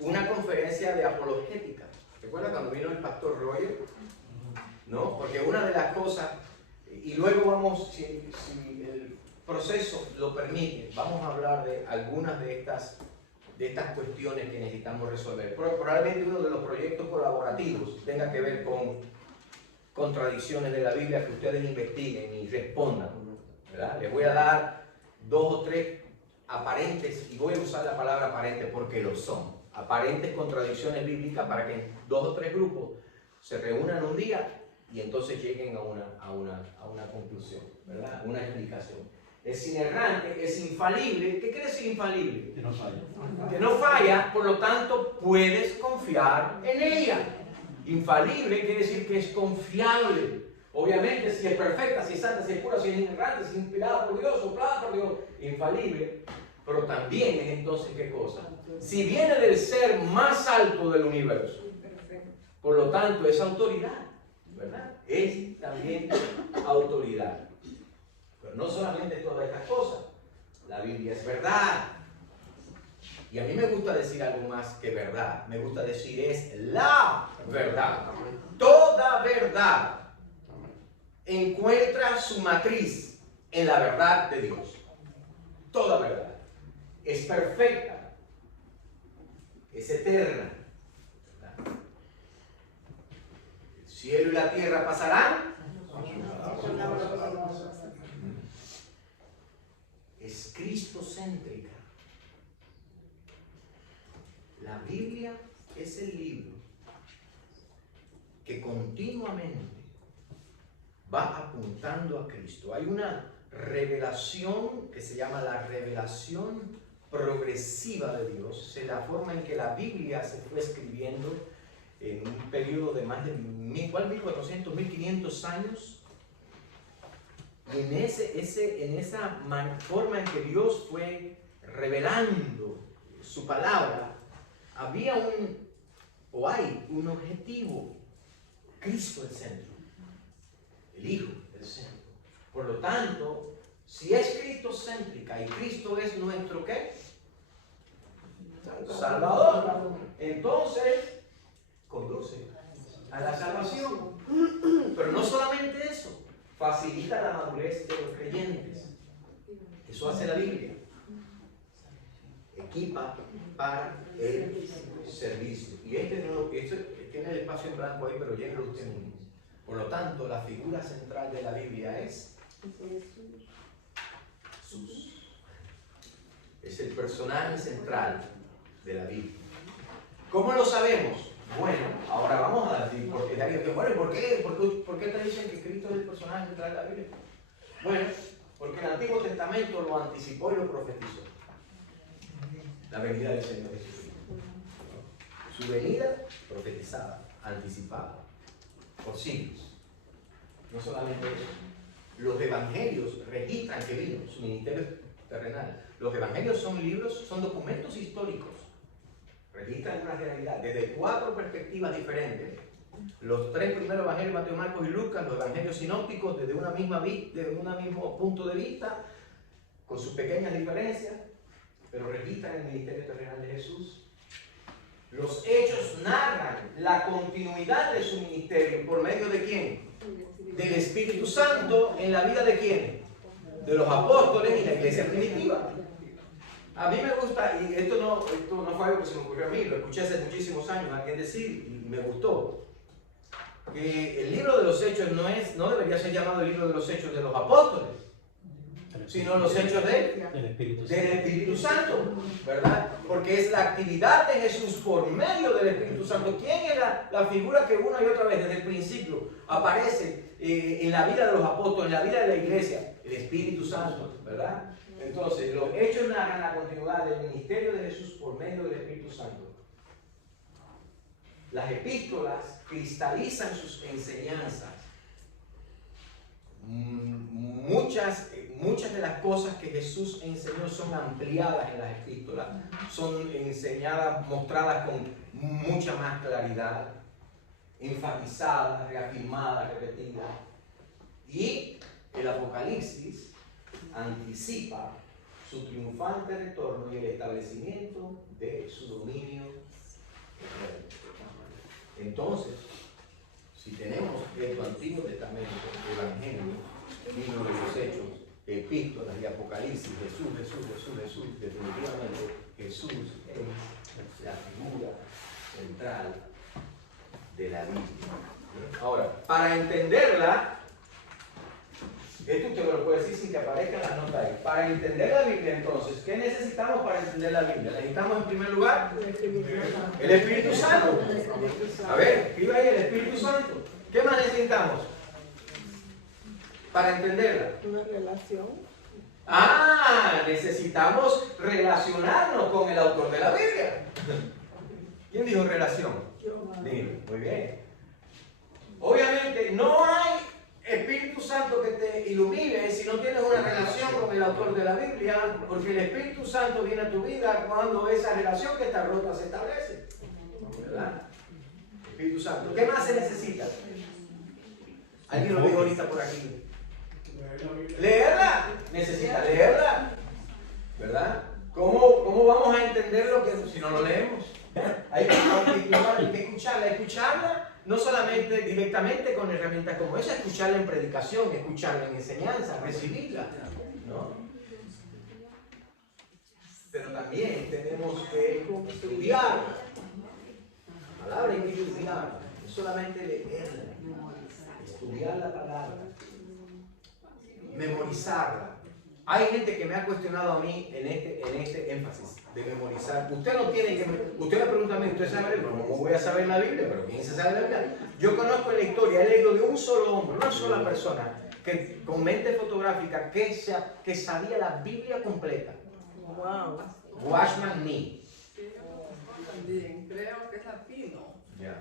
una conferencia de apologética. ¿Recuerdan cuando vino el pastor Roger? ¿No? Porque una de las cosas, y luego vamos, si el proceso lo permite, vamos a hablar de algunas de estas cuestiones que necesitamos resolver. Probablemente uno de los proyectos colaborativos tenga que ver con contradicciones de la Biblia que ustedes investiguen y respondan, ¿verdad? Les voy a dar 2 o 3 aparentes, y voy a usar la palabra aparente porque lo son, aparentes contradicciones bíblicas para que 2 o 3 grupos se reúnan un día y entonces lleguen a una conclusión, ¿verdad? Una explicación. Es inerrante, es infalible. ¿Qué quiere decir infalible? Que no falla. Que no falla, por lo tanto puedes confiar en ella. Infalible quiere decir que es confiable. Obviamente, si es perfecta, si es santa, si es pura, si es inerrante, si es inspirada por Dios, soplada por Dios, infalible. Pero también es entonces, ¿qué cosa? Si viene del ser más alto del universo, por lo tanto es autoridad, ¿verdad? Es también autoridad. Pero no solamente todas estas cosas. La Biblia es verdad. Y a mí me gusta decir algo más que verdad. Me gusta decir es la verdad. Toda verdad encuentra su matriz en la verdad de Dios. Toda verdad. Es perfecta. Es eterna. ¿Verdad? El cielo y la tierra pasarán. Es cristocéntrica. La Biblia es el libro que continuamente va apuntando a Cristo. Hay una revelación que se llama la revelación progresiva de Dios. Es la forma en que la Biblia se fue escribiendo en un periodo de más de 1400, 1500 años. Y en esa forma en que Dios fue revelando su palabra, había hay un objetivo: Cristo el centro, el Hijo el centro. Por lo tanto, si es cristocéntrica y Cristo es nuestro ¿qué? Salvador, entonces conduce a la salvación. Pero no solamente eso, facilita la madurez de los creyentes. Eso hace la Biblia. Equipa para el servicio. Y este tiene el espacio en blanco ahí, pero llénelo usted mismo. Por lo tanto, la figura central de la Biblia es Jesús. Es el personaje central de la Biblia. ¿Cómo lo sabemos? Bueno, ahora vamos a decir, porque bueno, ¿por qué te dicen que Cristo es el personaje central de la Biblia? Bueno, porque el Antiguo Testamento lo anticipó y lo profetizó. La venida del Señor Jesucristo. Su venida profetizada, anticipada, por siglos. No solamente eso. Los evangelios registran que vino, su ministerio terrenal. Los evangelios son libros, son documentos históricos. Registran una realidad desde 4 perspectivas diferentes. Los 3 primeros evangelios, Mateo, Marcos y Lucas, los evangelios sinópticos, desde un mismo punto de vista, con sus pequeñas diferencias, pero repitan el ministerio terrenal de Jesús. Los hechos narran la continuidad de su ministerio. ¿Por medio de quién? Del Espíritu Santo. ¿En la vida de quién? De los apóstoles y la iglesia primitiva. A mí me gusta, y esto no fue algo que se me ocurrió a mí, lo escuché hace muchísimos años a alguien decir, y me gustó, que el libro de los Hechos no debería ser llamado el libro de los Hechos de los apóstoles, sino los hechos del Espíritu Santo, ¿verdad? Porque es la actividad de Jesús por medio del Espíritu Santo. ¿Quién es la figura que una y otra vez desde el principio aparece en la vida de los apóstoles, en la vida de la iglesia? El Espíritu Santo, ¿verdad? Entonces, los hechos narran la continuidad del ministerio de Jesús por medio del Espíritu Santo. Las epístolas cristalizan sus enseñanzas. Muchas de las cosas que Jesús enseñó son ampliadas en las epístolas, son enseñadas, mostradas con mucha más claridad, enfatizadas, reafirmadas, repetidas. Y el Apocalipsis anticipa su triunfante retorno y el establecimiento de su dominio eterno. Entonces, si tenemos el Antiguo Testamento, Evangelio, libro de los Hechos, epístolas y Apocalipsis, Jesús, definitivamente Jesús es la figura central de la Biblia. Ahora, para entenderla, esto usted me lo puede decir sin que aparezca en las notas ahí. Para entender la Biblia, entonces, ¿qué necesitamos para entender la Biblia? Necesitamos en primer lugar el Espíritu Santo. A ver, escriba ahí el Espíritu Santo. ¿Qué más necesitamos para entenderla? Una relación. Necesitamos relacionarnos con el autor de la Biblia. ¿Quién dijo relación? Bien, muy bien. Obviamente, no hay Espíritu Santo que te ilumine si no tienes una relación con el autor de la Biblia, porque el Espíritu Santo viene a tu vida cuando esa relación que está rota se establece, ¿verdad? Espíritu Santo. ¿Qué más se necesita? ¿Alguien lo dijo ahorita por aquí? Leerla. Necesita leerla, ¿verdad? ¿Cómo vamos a entender lo que si no lo leemos? Hay que escucharla no solamente directamente con herramientas como esa, escucharla en predicación, escucharla en enseñanza, recibirla, ¿no? Pero también tenemos que estudiar la palabra, hay que estudiarla, no solamente leerla, estudiar la palabra, memorizarla. Hay gente que me ha cuestionado a mí en este énfasis de memorizar. Usted no tiene que... Usted me pregunta a mí, ¿usted sabe leer? ¿Cómo voy a saber la Biblia? ¿Pero quién se sabe la Biblia? Yo conozco la historia, he leído de un solo hombre, una sola persona, que con mente fotográfica, que sabía la Biblia completa. Wow. Watchman Nee. También creo que es latino. Yeah.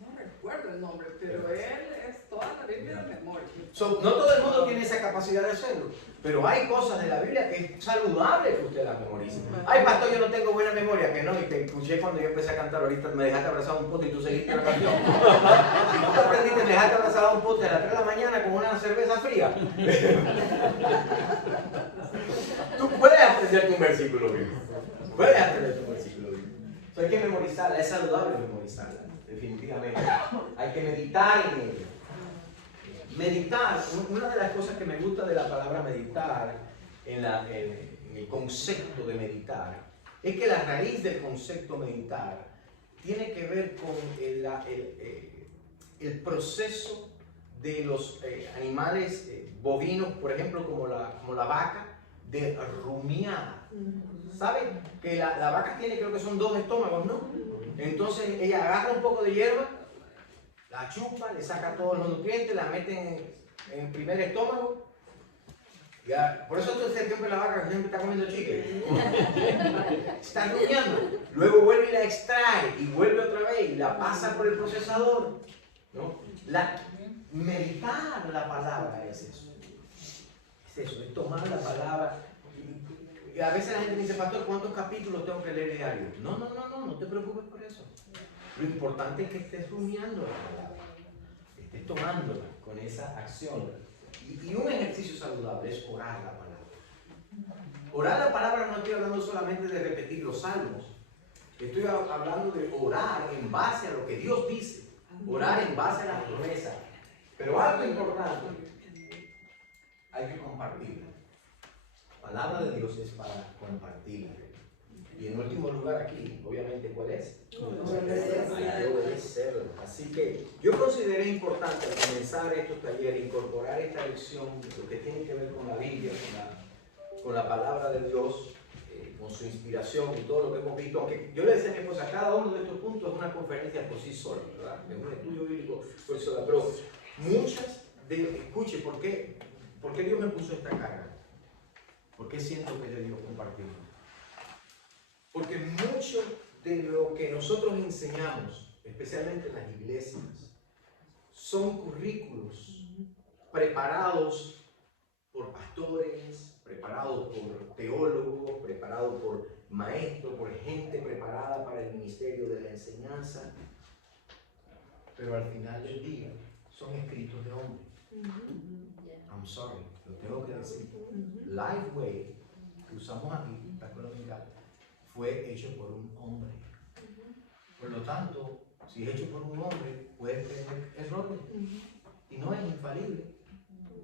No recuerdo el nombre, pero él es toda la Biblia de memoria. No todo el mundo tiene esa capacidad de hacerlo, pero hay cosas de la Biblia que es saludable que usted las memorice. Ay, pastor, yo no tengo buena memoria, que no, y te escuché cuando yo empecé a cantar, ahorita me dejaste abrazado a un pote y tú seguiste la canción. Si no te aprendiste, me dejaste abrazado a un pote a las 3 de la mañana con una cerveza fría. Tú puedes aprender un versículo bíblico. Puedes aprender un versículo bíblico. Hay que memorizarla, es saludable memorizarla, definitivamente. Hay que meditar en ella. Meditar, una de las cosas que me gusta de la palabra meditar, en el concepto de meditar, es que la raíz del concepto meditar tiene que ver con el proceso de los animales bovinos, por ejemplo, como la vaca, de rumiar. ¿Saben? Que la vaca tiene, creo que son 2 estómagos, ¿no? Entonces ella agarra un poco de hierba, la chupa, le saca todos los nutrientes, la mete en el primer estómago. Ya, por eso entonces siempre la vaca siempre está comiendo chicle. Está rumiando. Luego vuelve y la extrae y vuelve otra vez y la pasa por el procesador, ¿no? Meditar la palabra es eso. Es eso, es tomar la palabra. Y a veces la gente me dice, pastor, ¿cuántos capítulos tengo que leer diario? No te preocupes por eso. Lo importante es que estés rumiando la palabra, que estés tomándola con esa acción. Y un ejercicio saludable es orar la palabra. Orar la palabra no estoy hablando solamente de repetir los salmos. Estoy hablando de orar en base a lo que Dios dice. Orar en base a la promesa. Pero algo importante, hay que compartirla. La palabra de Dios es para compartirla. Y en último lugar aquí, obviamente, ¿cuál es? Obedecerla. Así que yo consideré importante al comenzar estos talleres, incorporar esta lección, lo que tiene que ver con la Biblia, con la palabra de Dios, con su inspiración y todo lo que hemos visto. Aunque yo le decía a mi esposa, cada uno de estos puntos es una conferencia por sí sola, ¿verdad? Es un estudio bíblico por sí sola. Pero escuche, ¿por qué Dios me puso esta carga? ¿Por qué siento que debemos compartirlo? Porque mucho de lo que nosotros enseñamos, especialmente en las iglesias, son currículos preparados por pastores, preparados por teólogos, preparados por maestros, por gente preparada para el ministerio de la enseñanza. Pero al final del día son escritos de hombres. I'm sorry, lo tengo que decir. Lifeway, que usamos aquí, la escuela dominical, fue hecho por un hombre. Por lo tanto, si es hecho por un hombre, puede tener errores. Y no es infalible,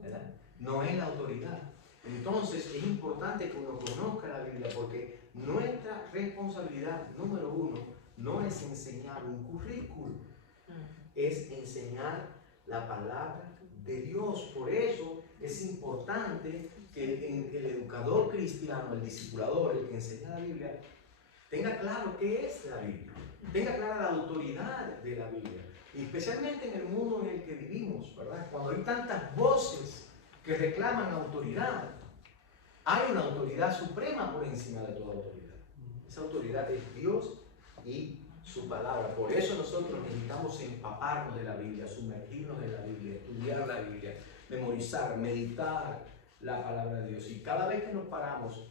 ¿verdad? No es la autoridad. Entonces es importante que uno conozca la Biblia, porque nuestra responsabilidad número uno no es enseñar un currículo, es enseñar la palabra de Dios. Por eso es importante que el educador cristiano, el discipulador, el que enseña la Biblia, tenga claro qué es la Biblia, tenga clara la autoridad de la Biblia, y especialmente en el mundo en el que vivimos, ¿verdad? Cuando hay tantas voces que reclaman autoridad, hay una autoridad suprema por encima de toda autoridad. Esa autoridad es Dios y su palabra. Por eso nosotros necesitamos empaparnos de la Biblia, sumergirnos en la Biblia, estudiar la Biblia, memorizar, meditar la palabra de Dios. Y cada vez que nos paramos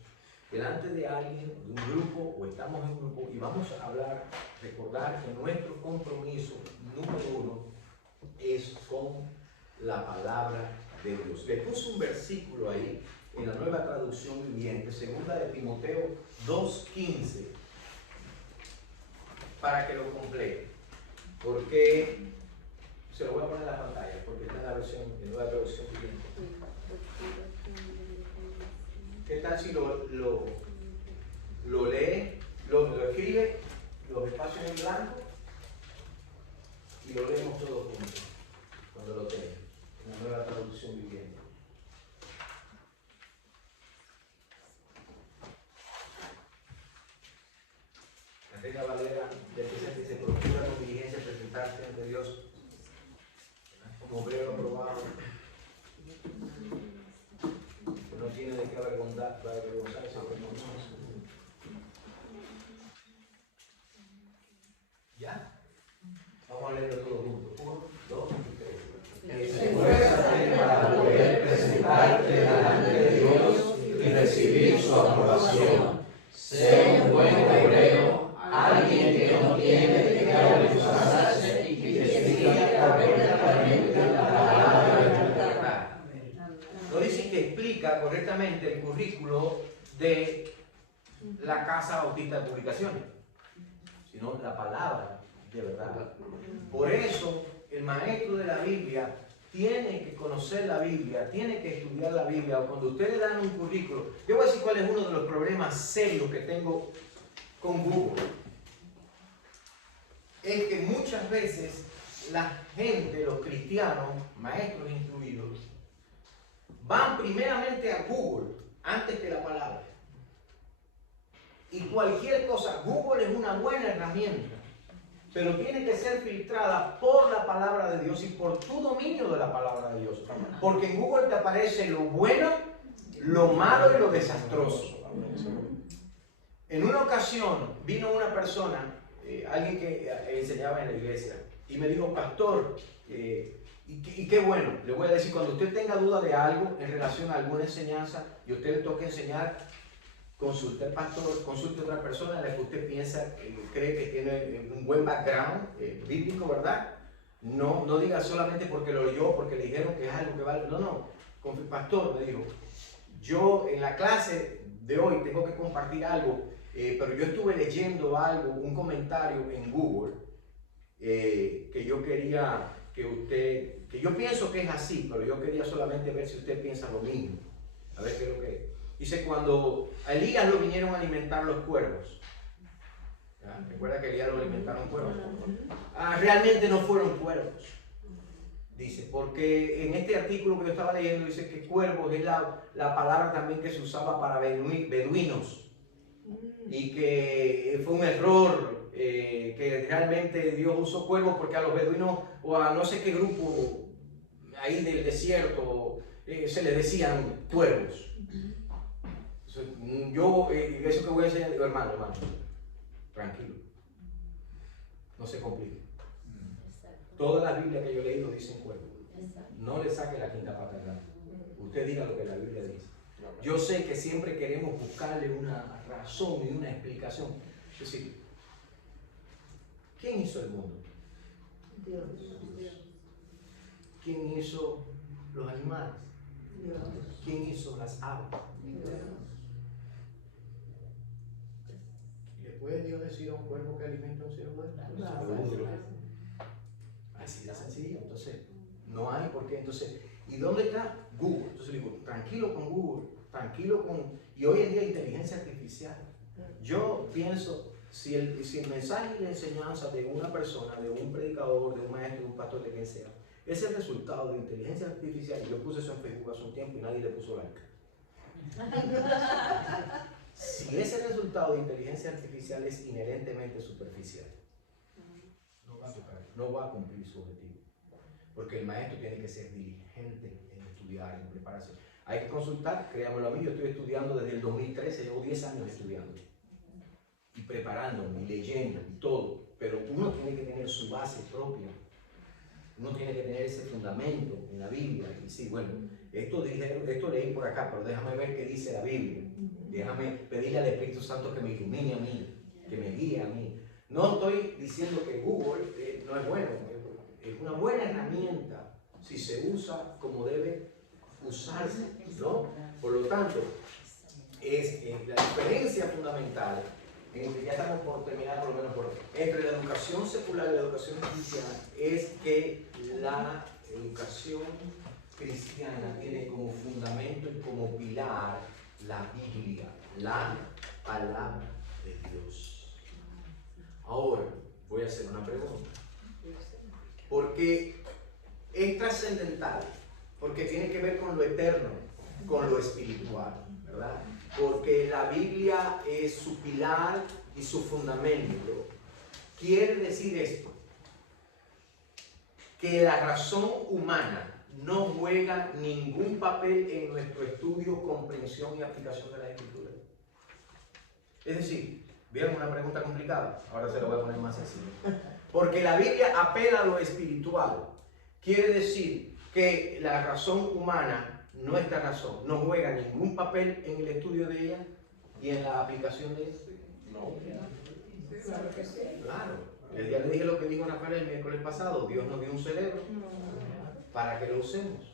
delante de alguien, de un grupo, o estamos en un grupo y vamos a hablar, recordar que nuestro compromiso número uno es con la palabra de Dios. Le puse un versículo ahí en la Nueva Traducción Viviente, 2 de Timoteo 2:15, para que lo complete, porque se lo voy a poner en la pantalla, porque está en la versión, en Nueva Traducción Viviente. ¿Qué tal si lo lee, lo escribe, los espacios en blanco, y lo leemos todos juntos cuando lo tenga, en la Nueva Traducción Viviente? La Reina Valera que se procura con diligencia presentarse ante Dios como obrero aprobado, que no tiene de qué avergonzarse. ¿Ya? Vamos a leerlo todos juntos. 1, 2 y 3. Esfuérzate para poder presentarte delante de Dios y recibir su aprobación. Sé un buen obrero, alguien que no tiene de qué avergonzarse y que siga correctamente la palabra de verdad. No dice que explica correctamente el currículo de la Casa Bautista de Publicaciones, sino la palabra de verdad. Por eso el maestro de la Biblia tiene que conocer la Biblia, tiene que estudiar la Biblia. O cuando ustedes dan un currículo, yo voy a decir cuál es uno de los problemas serios que tengo con Google. Es que muchas veces la gente, los cristianos, maestros instruidos, van primeramente a Google antes que la palabra. Y cualquier cosa, Google es una buena herramienta, pero tiene que ser filtrada por la palabra de Dios y por tu dominio de la palabra de Dios. Porque en Google te aparece lo bueno, lo malo y lo desastroso. En una ocasión vino una persona, alguien que enseñaba en la iglesia, y me dijo, pastor, y qué bueno, le voy a decir, cuando usted tenga duda de algo en relación a alguna enseñanza y usted le toque enseñar, consulte al pastor, consulte a otra persona en la que usted piensa, cree que tiene un buen background bíblico, ¿verdad? No diga solamente porque lo oyó, porque le dijeron que es algo que vale. No, con el pastor me dijo, yo en la clase de hoy tengo que compartir algo, pero yo estuve leyendo algo, un comentario en Google, que yo quería que yo pienso que es así, pero yo quería solamente ver si usted piensa lo mismo. A ver qué es lo que es. Dice, cuando a Elías lo vinieron a alimentar los cuervos. ¿Recuerda que Elías lo alimentaron cuervos? Realmente no fueron cuervos. Dice, porque en este artículo que yo estaba leyendo dice que cuervos es la palabra también que se usaba para beduinos. Y que fue un error, que realmente Dios usó cuervos porque a los beduinos o a no sé qué grupo ahí del desierto se les decían cuervos. Yo, eso que voy a enseñar, digo, hermano, tranquilo, no se complique. Todas las Biblias que yo he leído dicen cuervos. No le saque la quinta pata al gato. Usted diga lo que la Biblia dice. Yo sé que siempre queremos buscarle una razón y una explicación. Es decir, ¿quién hizo el mundo? Dios. ¿Quién hizo los animales? Dios. ¿Quién hizo las aves? Dios. ¿Le puede Dios decir a un cuervo que alimenta a un ser humano? Así de sencillo. Entonces, no hay por qué. Entonces, ¿y dónde está Google? Entonces digo, tranquilo con Google, tranquilo con... Y hoy en día inteligencia artificial. Yo pienso, si el mensaje y la enseñanza de una persona, de un predicador, de un maestro, de un pastor, de quien sea, es el resultado de inteligencia artificial, y yo puse eso en Facebook hace un tiempo y nadie le puso like. Si ese resultado de inteligencia artificial es inherentemente superficial, no va a cumplir su objetivo. Porque el maestro tiene que ser diligente en estudiar, en prepararse. Hay que consultar, créamelo a mí, yo estoy estudiando desde el 2013, llevo 10 años estudiando. Y preparándome, y leyendo, y todo. Pero uno tiene que tener su base propia. Uno tiene que tener ese fundamento en la Biblia. Y sí, bueno, esto leí por acá, pero déjame ver qué dice la Biblia. Déjame pedirle al Espíritu Santo que me ilumine a mí, que me guíe a mí. No estoy diciendo que Google no es bueno, es una buena herramienta si se usa como debe usarse, ¿no? Por lo tanto, es la diferencia fundamental, ya estamos por terminar por lo menos entre la educación secular y la educación cristiana, es que la educación cristiana tiene como fundamento y como pilar la Biblia, la palabra de Dios. Ahora, voy a hacer una pregunta. Porque es trascendental, porque tiene que ver con lo eterno, con lo espiritual, ¿verdad? Porque la Biblia es su pilar y su fundamento. Quiere decir esto, que la razón humana no juega ningún papel en nuestro estudio, comprensión y aplicación de la Escritura. Es decir, ¿vieron una pregunta complicada? Ahora se lo voy a poner más sencillo. Porque la Biblia apela a lo espiritual. Quiere decir que la razón humana, nuestra razón, no juega ningún papel en el estudio de ella y en la aplicación de ella. No. Claro que sí. Claro. Ya le dije lo que dijo Rafael el miércoles pasado. Dios nos dio un cerebro para que lo usemos.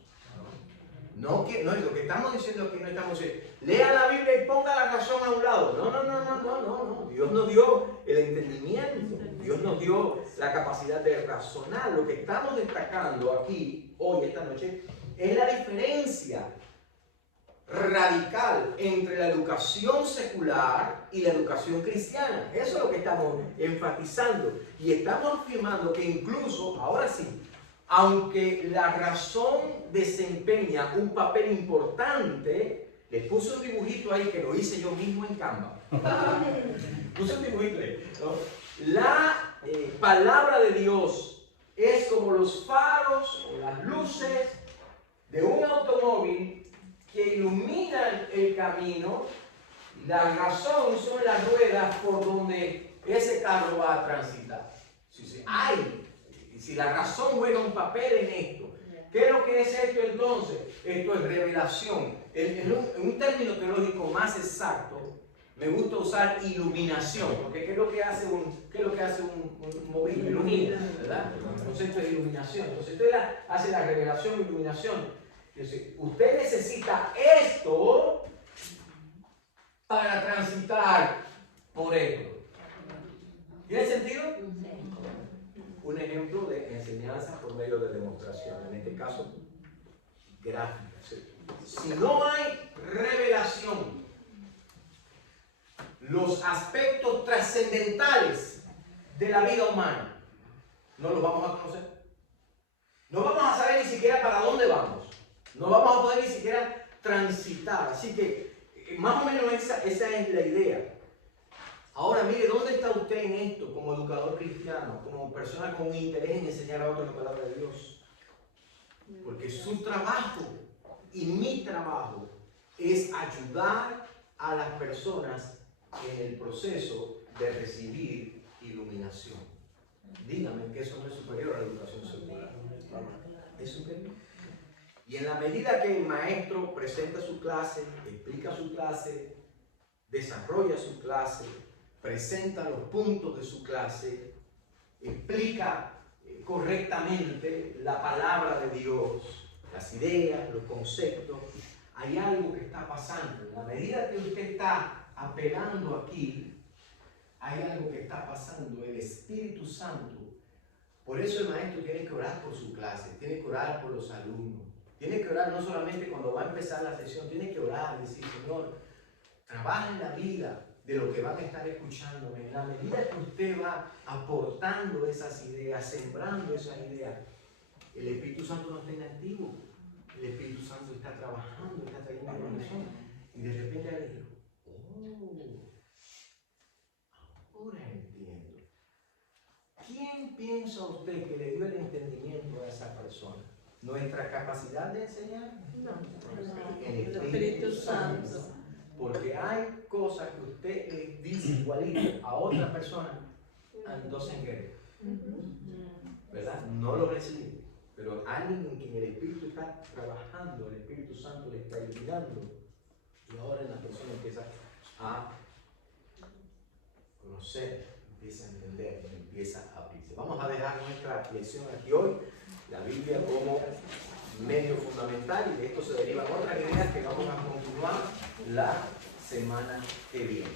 No, lo que estamos diciendo aquí no estamos diciendo, lea la Biblia y ponga la razón a un lado. No. Dios nos dio el entendimiento. Dios nos dio la capacidad de razonar. Lo que estamos destacando aquí, hoy, esta noche, es la diferencia radical entre la educación secular y la educación cristiana. Eso es lo que estamos enfatizando. Y estamos afirmando que incluso, ahora sí, aunque la razón desempeña un papel importante, les puse un dibujito ahí que lo hice yo mismo en Canva. Puse un dibujito ahí, ¿no? La palabra de Dios es como los faros o las luces de un automóvil que iluminan el camino. La razón son las ruedas por donde ese carro va a transitar. Si la razón juega un papel en esto, ¿qué es lo que es esto entonces? Esto es revelación. En un término teológico más exacto, me gusta usar iluminación, porque ¿qué es lo que hace un móvil? Ilumina, ¿verdad? El concepto de iluminación. Entonces usted hace la revelación, iluminación. Entonces, usted necesita esto para transitar por esto. ¿Tiene sentido? Un ejemplo de enseñanza por medio de demostración, en este caso gráfica. Si no hay revelación, los aspectos trascendentales de la vida humana no los vamos a conocer. No vamos a saber ni siquiera para dónde vamos. No vamos a poder ni siquiera transitar. Así que más o menos esa es la idea. Ahora mire, ¿dónde está usted en esto como educador cristiano, como persona con un interés en enseñar a otros la palabra de Dios? Porque su trabajo y mi trabajo es ayudar a las personas en el proceso de recibir iluminación. Dígame que eso no es superior a la educación secular. Es superior. Y en la medida que el maestro presenta su clase, explica su clase, desarrolla su clase, presenta los puntos de su clase, explica correctamente la palabra de Dios, las ideas, los conceptos, hay algo que está pasando. En la medida que usted está apelando aquí, hay algo que está pasando. El Espíritu Santo. Por eso el maestro tiene que orar por su clase, tiene que orar por los alumnos, tiene que orar no solamente cuando va a empezar la sesión, tiene que orar y decir, Señor, trabaja en la vida de lo que van a estar escuchándome. En la medida que usted va aportando esas ideas, sembrando esas ideas, el Espíritu Santo no está inactivo. El Espíritu Santo está trabajando, está trayendo corazón. Y de repente alguien dijo, ahora entiendo. ¿Quién piensa usted que le dio el entendimiento a esa persona? ¿Nuestra capacidad de enseñar? No. El Espíritu Santo. Porque hay cosas que usted le dice igualito a otra persona and doesn't get it. ¿Verdad? No lo recibe. Pero alguien en quien el Espíritu está trabajando, el Espíritu Santo le está iluminando. Y ahora la persona empieza a conocer, empieza a entender, empieza a abrirse. Vamos a dejar nuestra lección aquí hoy, la Biblia como medio fundamental, y de esto se derivan otras ideas que vamos a continuar la semana que viene.